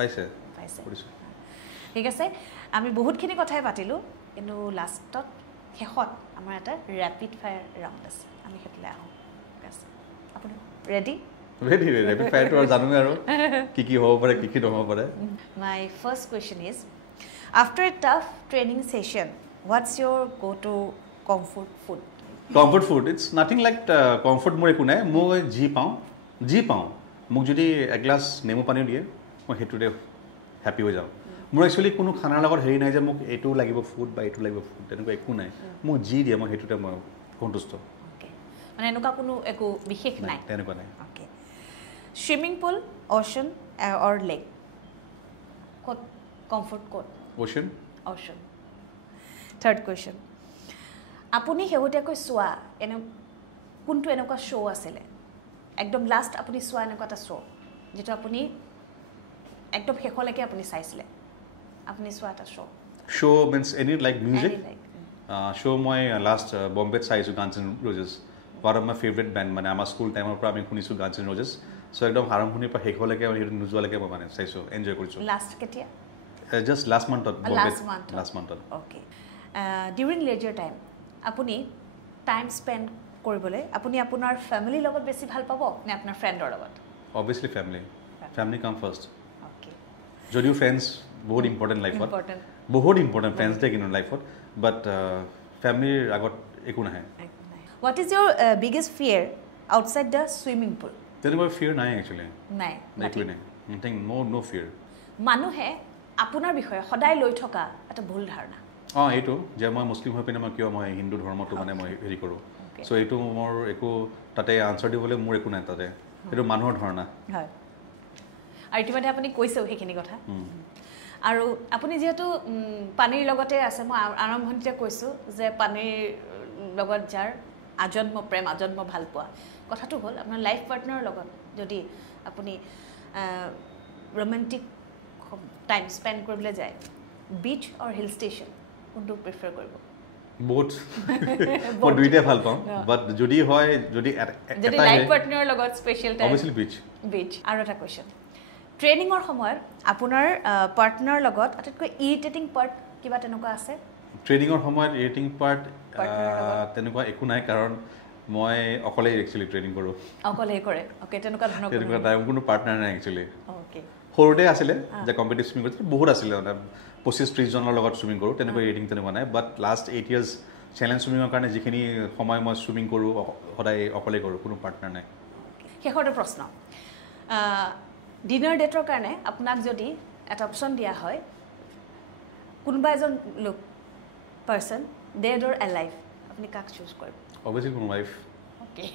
পাইছে। ঠিক আছে, আমি বহুতখিনি কথাই পাতিলোঁ, কিন্তু লাষ্টত শেষত আমাৰ এটা ৰেপিড ফায়াৰ ৰাউণ্ড আছে, আমি সেইটোলৈ আহোঁ। ঠিক আছে, আপুনি ৰেডি? ৰেপিড ফায়াৰটো আৰু জানোৱে আৰু কি কি হ'ব পাৰে, কি কি নহ'ব পাৰে। My first question is, after a tough training session, what's your go' to comfort food? Comfort food, it's nothing like comfort মোৰ একো নাই। মই যি পাওঁ, মোক যদি এগিলাছ নেমু পানীও দিয়ে মই সেইটোতে হেপী হৈ যাওঁ। মোৰ একচুৱেলি কোনো খানাৰ লগত হেৰি নাই যে মোক এইটো লাগিব ফুড বা এইটো লাগিব ফুড, তেনেকুৱা একো নাই। মোক যি দিয়ে মই সেইটোতে মই সন্তুষ্ট। মানে এনেকুৱা কোনো একো বিশেষ নাই? তেনেকুৱা নাই। অ'কে, ছুইমিং পুল, অ'চন অৰ লেক? ক'ত কমফৰ্ট ক'ত? অ'চন। থাৰ্ড কুৱেশ্যন, আপুনি শেহতীয়াকৈ চোৱা কোনটো এনেকুৱা শ্ব' আছিলে, একদম লাষ্ট আপুনি চোৱা এনেকুৱা এটা শ্ব' যিটো আপুনি একদম শেষলৈকে আপুনি চাইছিলে, আপুনি চোৱা এটা show' means any like music show' মই লাষ্ট বম্বেত চাইছোঁ Guns and Roses, one of my favourite band. মানে আমাৰ স্কুল টাইমৰ পৰা আমি শুনিছোঁ গানছ এণ্ড ৰ'জেছ। চ' একদম আৰম্ভণিৰ পৰা শেষলৈকে সেইটো নোযোৱালৈকে মই মানে চাইছোঁ, এনজয় কৰিছোঁ। লাষ্ট কেতিয়া? জাষ্ট লাষ্ট মান্থত। লাষ্ট মান্থত। অ'কে, ডিউৰিং লেজাৰ টাইম আপুনি টাইম স্পেণ্ড কৰিবলৈ আপুনি আপোনাৰ ফেমিলিৰ লগত বেছি ভাল পাব নে আপোনাৰ ফ্ৰেণ্ডৰ লগত? অবভিয়াছলি ফেমিলি কাম ফাৰ্ষ্ট। অ'কে, যদিও ফ্ৰেণ্ডছ বহুত ইম্পৰ্টেণ্ট লাইফত, বহুত ইম্পৰ্টেণ্ট ফ্ৰেণ্ডছ ডে কিন্তু লাইফত, বাট ফেমিলিৰ আগত একো নাহে। What is your biggest ফিয়াৰ outside the swimming pool? তেনেকুৱা ফিয়াৰ নাই একচুৱেলি। নাই, একোৱেই নাই, ন' ফিয়াৰ। মানুহে আপোনাৰ বিষয়ে সদায় লৈ থকা এটা ভুল ধাৰণা? এইটো যে মই মুছলিম হৈ পিনে মই হিন্দু ধৰ্মটো মানে মই হেৰি কৰোঁ। চ' এইটো মোৰ একো তাতে আনচাৰ দিবলৈ মোৰ একো নাই তাতে, এইটো মানুহৰ ধাৰণা। হয়, আৰু ইতিমধ্যে আপুনি কৈছেও সেইখিনি কথা। আৰু আপুনি যিহেতু পানীৰ লগতে আছে, মই আৰম্ভণিতে কৈছোঁ যে পানীৰ লগত যাৰ আজন্ম প্ৰেম, আজন্ম ভাল পোৱা, কথাটো হ'ল আপোনাৰ লাইফ পাৰ্টনাৰৰ লগত যদি আপুনি ৰোমেণ্টিক টাইম স্পেণ্ড কৰিবলৈ যায়, বিচ অৰ হিল ষ্টেচন, কোনটো প্ৰিফাৰ কৰিব? বহুত, মই দুইটাই ভাল পাওঁ, বাট যদি লাইফ পাৰ্টনাৰৰ লগত স্পেচিয়েল টাইম, অবভিয়াছলি বিচ। আৰু এটা কুৱেশ্যন, ট্ৰেইনিঙৰ সময়ত আপোনাৰ পাৰ্টনাৰৰ লগত আটাইতকৈ ইৰিটেটিং পাৰ্ট কিবা তেনেকুৱা আছে? ট্ৰেইনিঙৰ সময়ত ইৰিটেটিং পাৰ্ট তেনেকুৱা একো নাই, কাৰণ মই অকলেই একচুৱেলি ট্ৰেইনিং কৰোঁ। অকলেই কৰে? অ'কে, তেনেকুৱা কোনো পাৰ্টনাৰ নাই একচুৱেলি। অ'কে, সৰুতে আছিলে যে কম্পিটিভ চুইমিং কৰিছিলোঁ, বহুত আছিলে মানে 25-30 জনৰ লগত চুইমিং কৰোঁ, তেনেকুৱা ৰেটিং তেনেকুৱা নাই। বাট লাষ্ট 8 years চেলেঞ্জ চুইমিঙৰ কাৰণে যিখিনি সময় মই চুইমিং কৰোঁ সদায় অকলেই কৰোঁ, কোনো পাৰ্টনাৰ নাই। শেষৰটো প্ৰশ্ন, ডিনাৰ ডেটৰ কাৰণে আপোনাক যদি এটা অপশ্যন দিয়া হয়, কোনোবা এজন লোক পাৰ্চন ডেড অৰ এলাইভ, আপুনি কাক চুজ কৰিব? অবভিয়াছলি মোৰ ৱাইফ। Okay,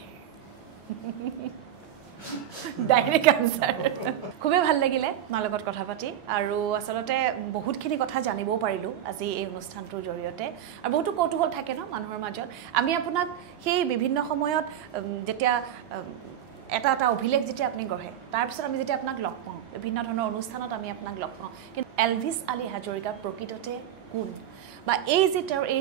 direct answer. খুবেই ভাল লাগিলে তোমাৰ লগত কথা পাতি, আৰু আচলতে বহুতখিনি কথা জানিবও পাৰিলোঁ আজি এই অনুষ্ঠানটোৰ জৰিয়তে, আৰু বহুতো কৌতূহল থাকে ন মানুহৰ মাজত। আমি আপোনাক সেই বিভিন্ন সময়ত যেতিয়া এটা অভিলেখ যেতিয়া আপুনি গঢ়ে, তাৰপিছত আমি যেতিয়া আপোনাক লগ পাওঁ বিভিন্ন ধৰণৰ অনুষ্ঠানত আমি আপোনাক লগ পাওঁ, কিন্তু এলভিছ আলী হাজৰিকা প্ৰকৃততে কোন বা এই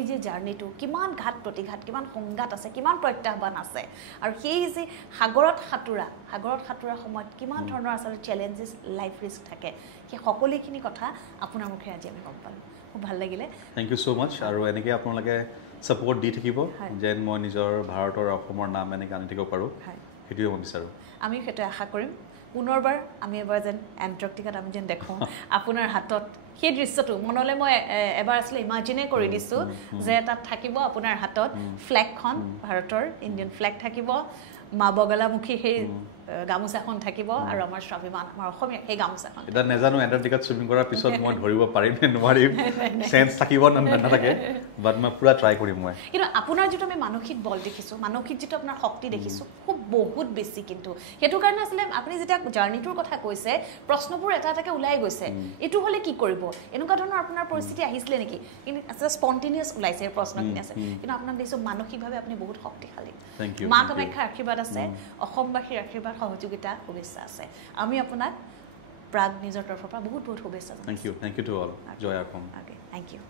যে জাৰ্ণিটো কিমান ঘাট প্ৰতিঘাত কিমান সংঘাত আছে কিমান প্ৰত্যাহ্বান আছে আৰু সেই যে সাগৰত সাঁতোৰা সময়ত কিমান ধৰণৰ আচলতে চেলেঞ্জেছ লাইফ ৰিস্ক থাকে সেই সকলোখিনি কথা আপোনাৰ মুখে আজি আমি গম পালোঁ খুব ভাল লাগিলে থেংক ইউ ছ' মাছ আৰু এনেকৈ আপোনালোকে ছাপোৰ্ট দি থাকিব যেন মই নিজৰ ভাৰতৰ অসমৰ নাম এনেকৈ আনি থাকিব পাৰোঁ সেইটোৱে মই বিচাৰোঁ আমি সেইটো আশা কৰিম পুনৰবাৰ আমি এবাৰ যেন এণ্টাৰ্কটিকাত আমি যেন দেখোঁ আপোনাৰ হাতত সেই দৃশ্যটো মনলৈ মই এবাৰ আচলতে ইমাজিনে কৰি দিছোঁ যে তাত থাকিব আপোনাৰ হাতত ফ্লেগখন ভাৰতৰ ইণ্ডিয়ান ফ্লেগ থাকিব মা বগলামুখী সেই গামোচাখন থাকিব আৰু আমাৰ স্বাভিমান আমাৰ অসমীয়া সেই গামোচাখন এটা নাজানো এণ্টাৰ্কটিকাত চুইমিং কৰাৰ পিছত মই ধৰিব পাৰিম নে নোৱাৰিম চেঞ্চ থাকিব নাথাকে বাট মই পুৰা ট্ৰাই কৰিম মই কিন্তু আপোনাৰ যিটো আমি মানসিক বল দেখিছোঁ মানসিক যিটো আপোনাৰ শক্তি দেখিছোঁ খুব বহুত বেছি কিন্তু সেইটো কাৰণে আচলতে আপুনি যেতিয়া জাৰ্ণিটোৰ কথা কৈছে প্ৰশ্নবোৰ এটা এটাকৈ ওলাই গৈছে এইটো হ'লে কি কৰিব এনেকুৱা ধৰণৰ আপোনাৰ পৰিস্থিতি আহিছিলে নেকি কিন্তু আচলতে স্পণ্টেনিয়াছ ওলাইছে প্ৰশ্নখিনি আছে কিন্তু আপোনাক দেখিছোঁ মানসিকভাৱে আপুনি বহুত শক্তিশালী মা কামাখ্যাৰ আশীৰ্বাদ আছে অসমবাসীৰ আশীৰ্বাদ সহযোগিতা শুভেচ্ছা আছে আমি আপোনাক প্ৰাগ নিজৰ তৰফৰ পৰা বহুত বহুত শুভেচ্ছা থেংক ইউ টু অল জয় অসম থেংক ইউ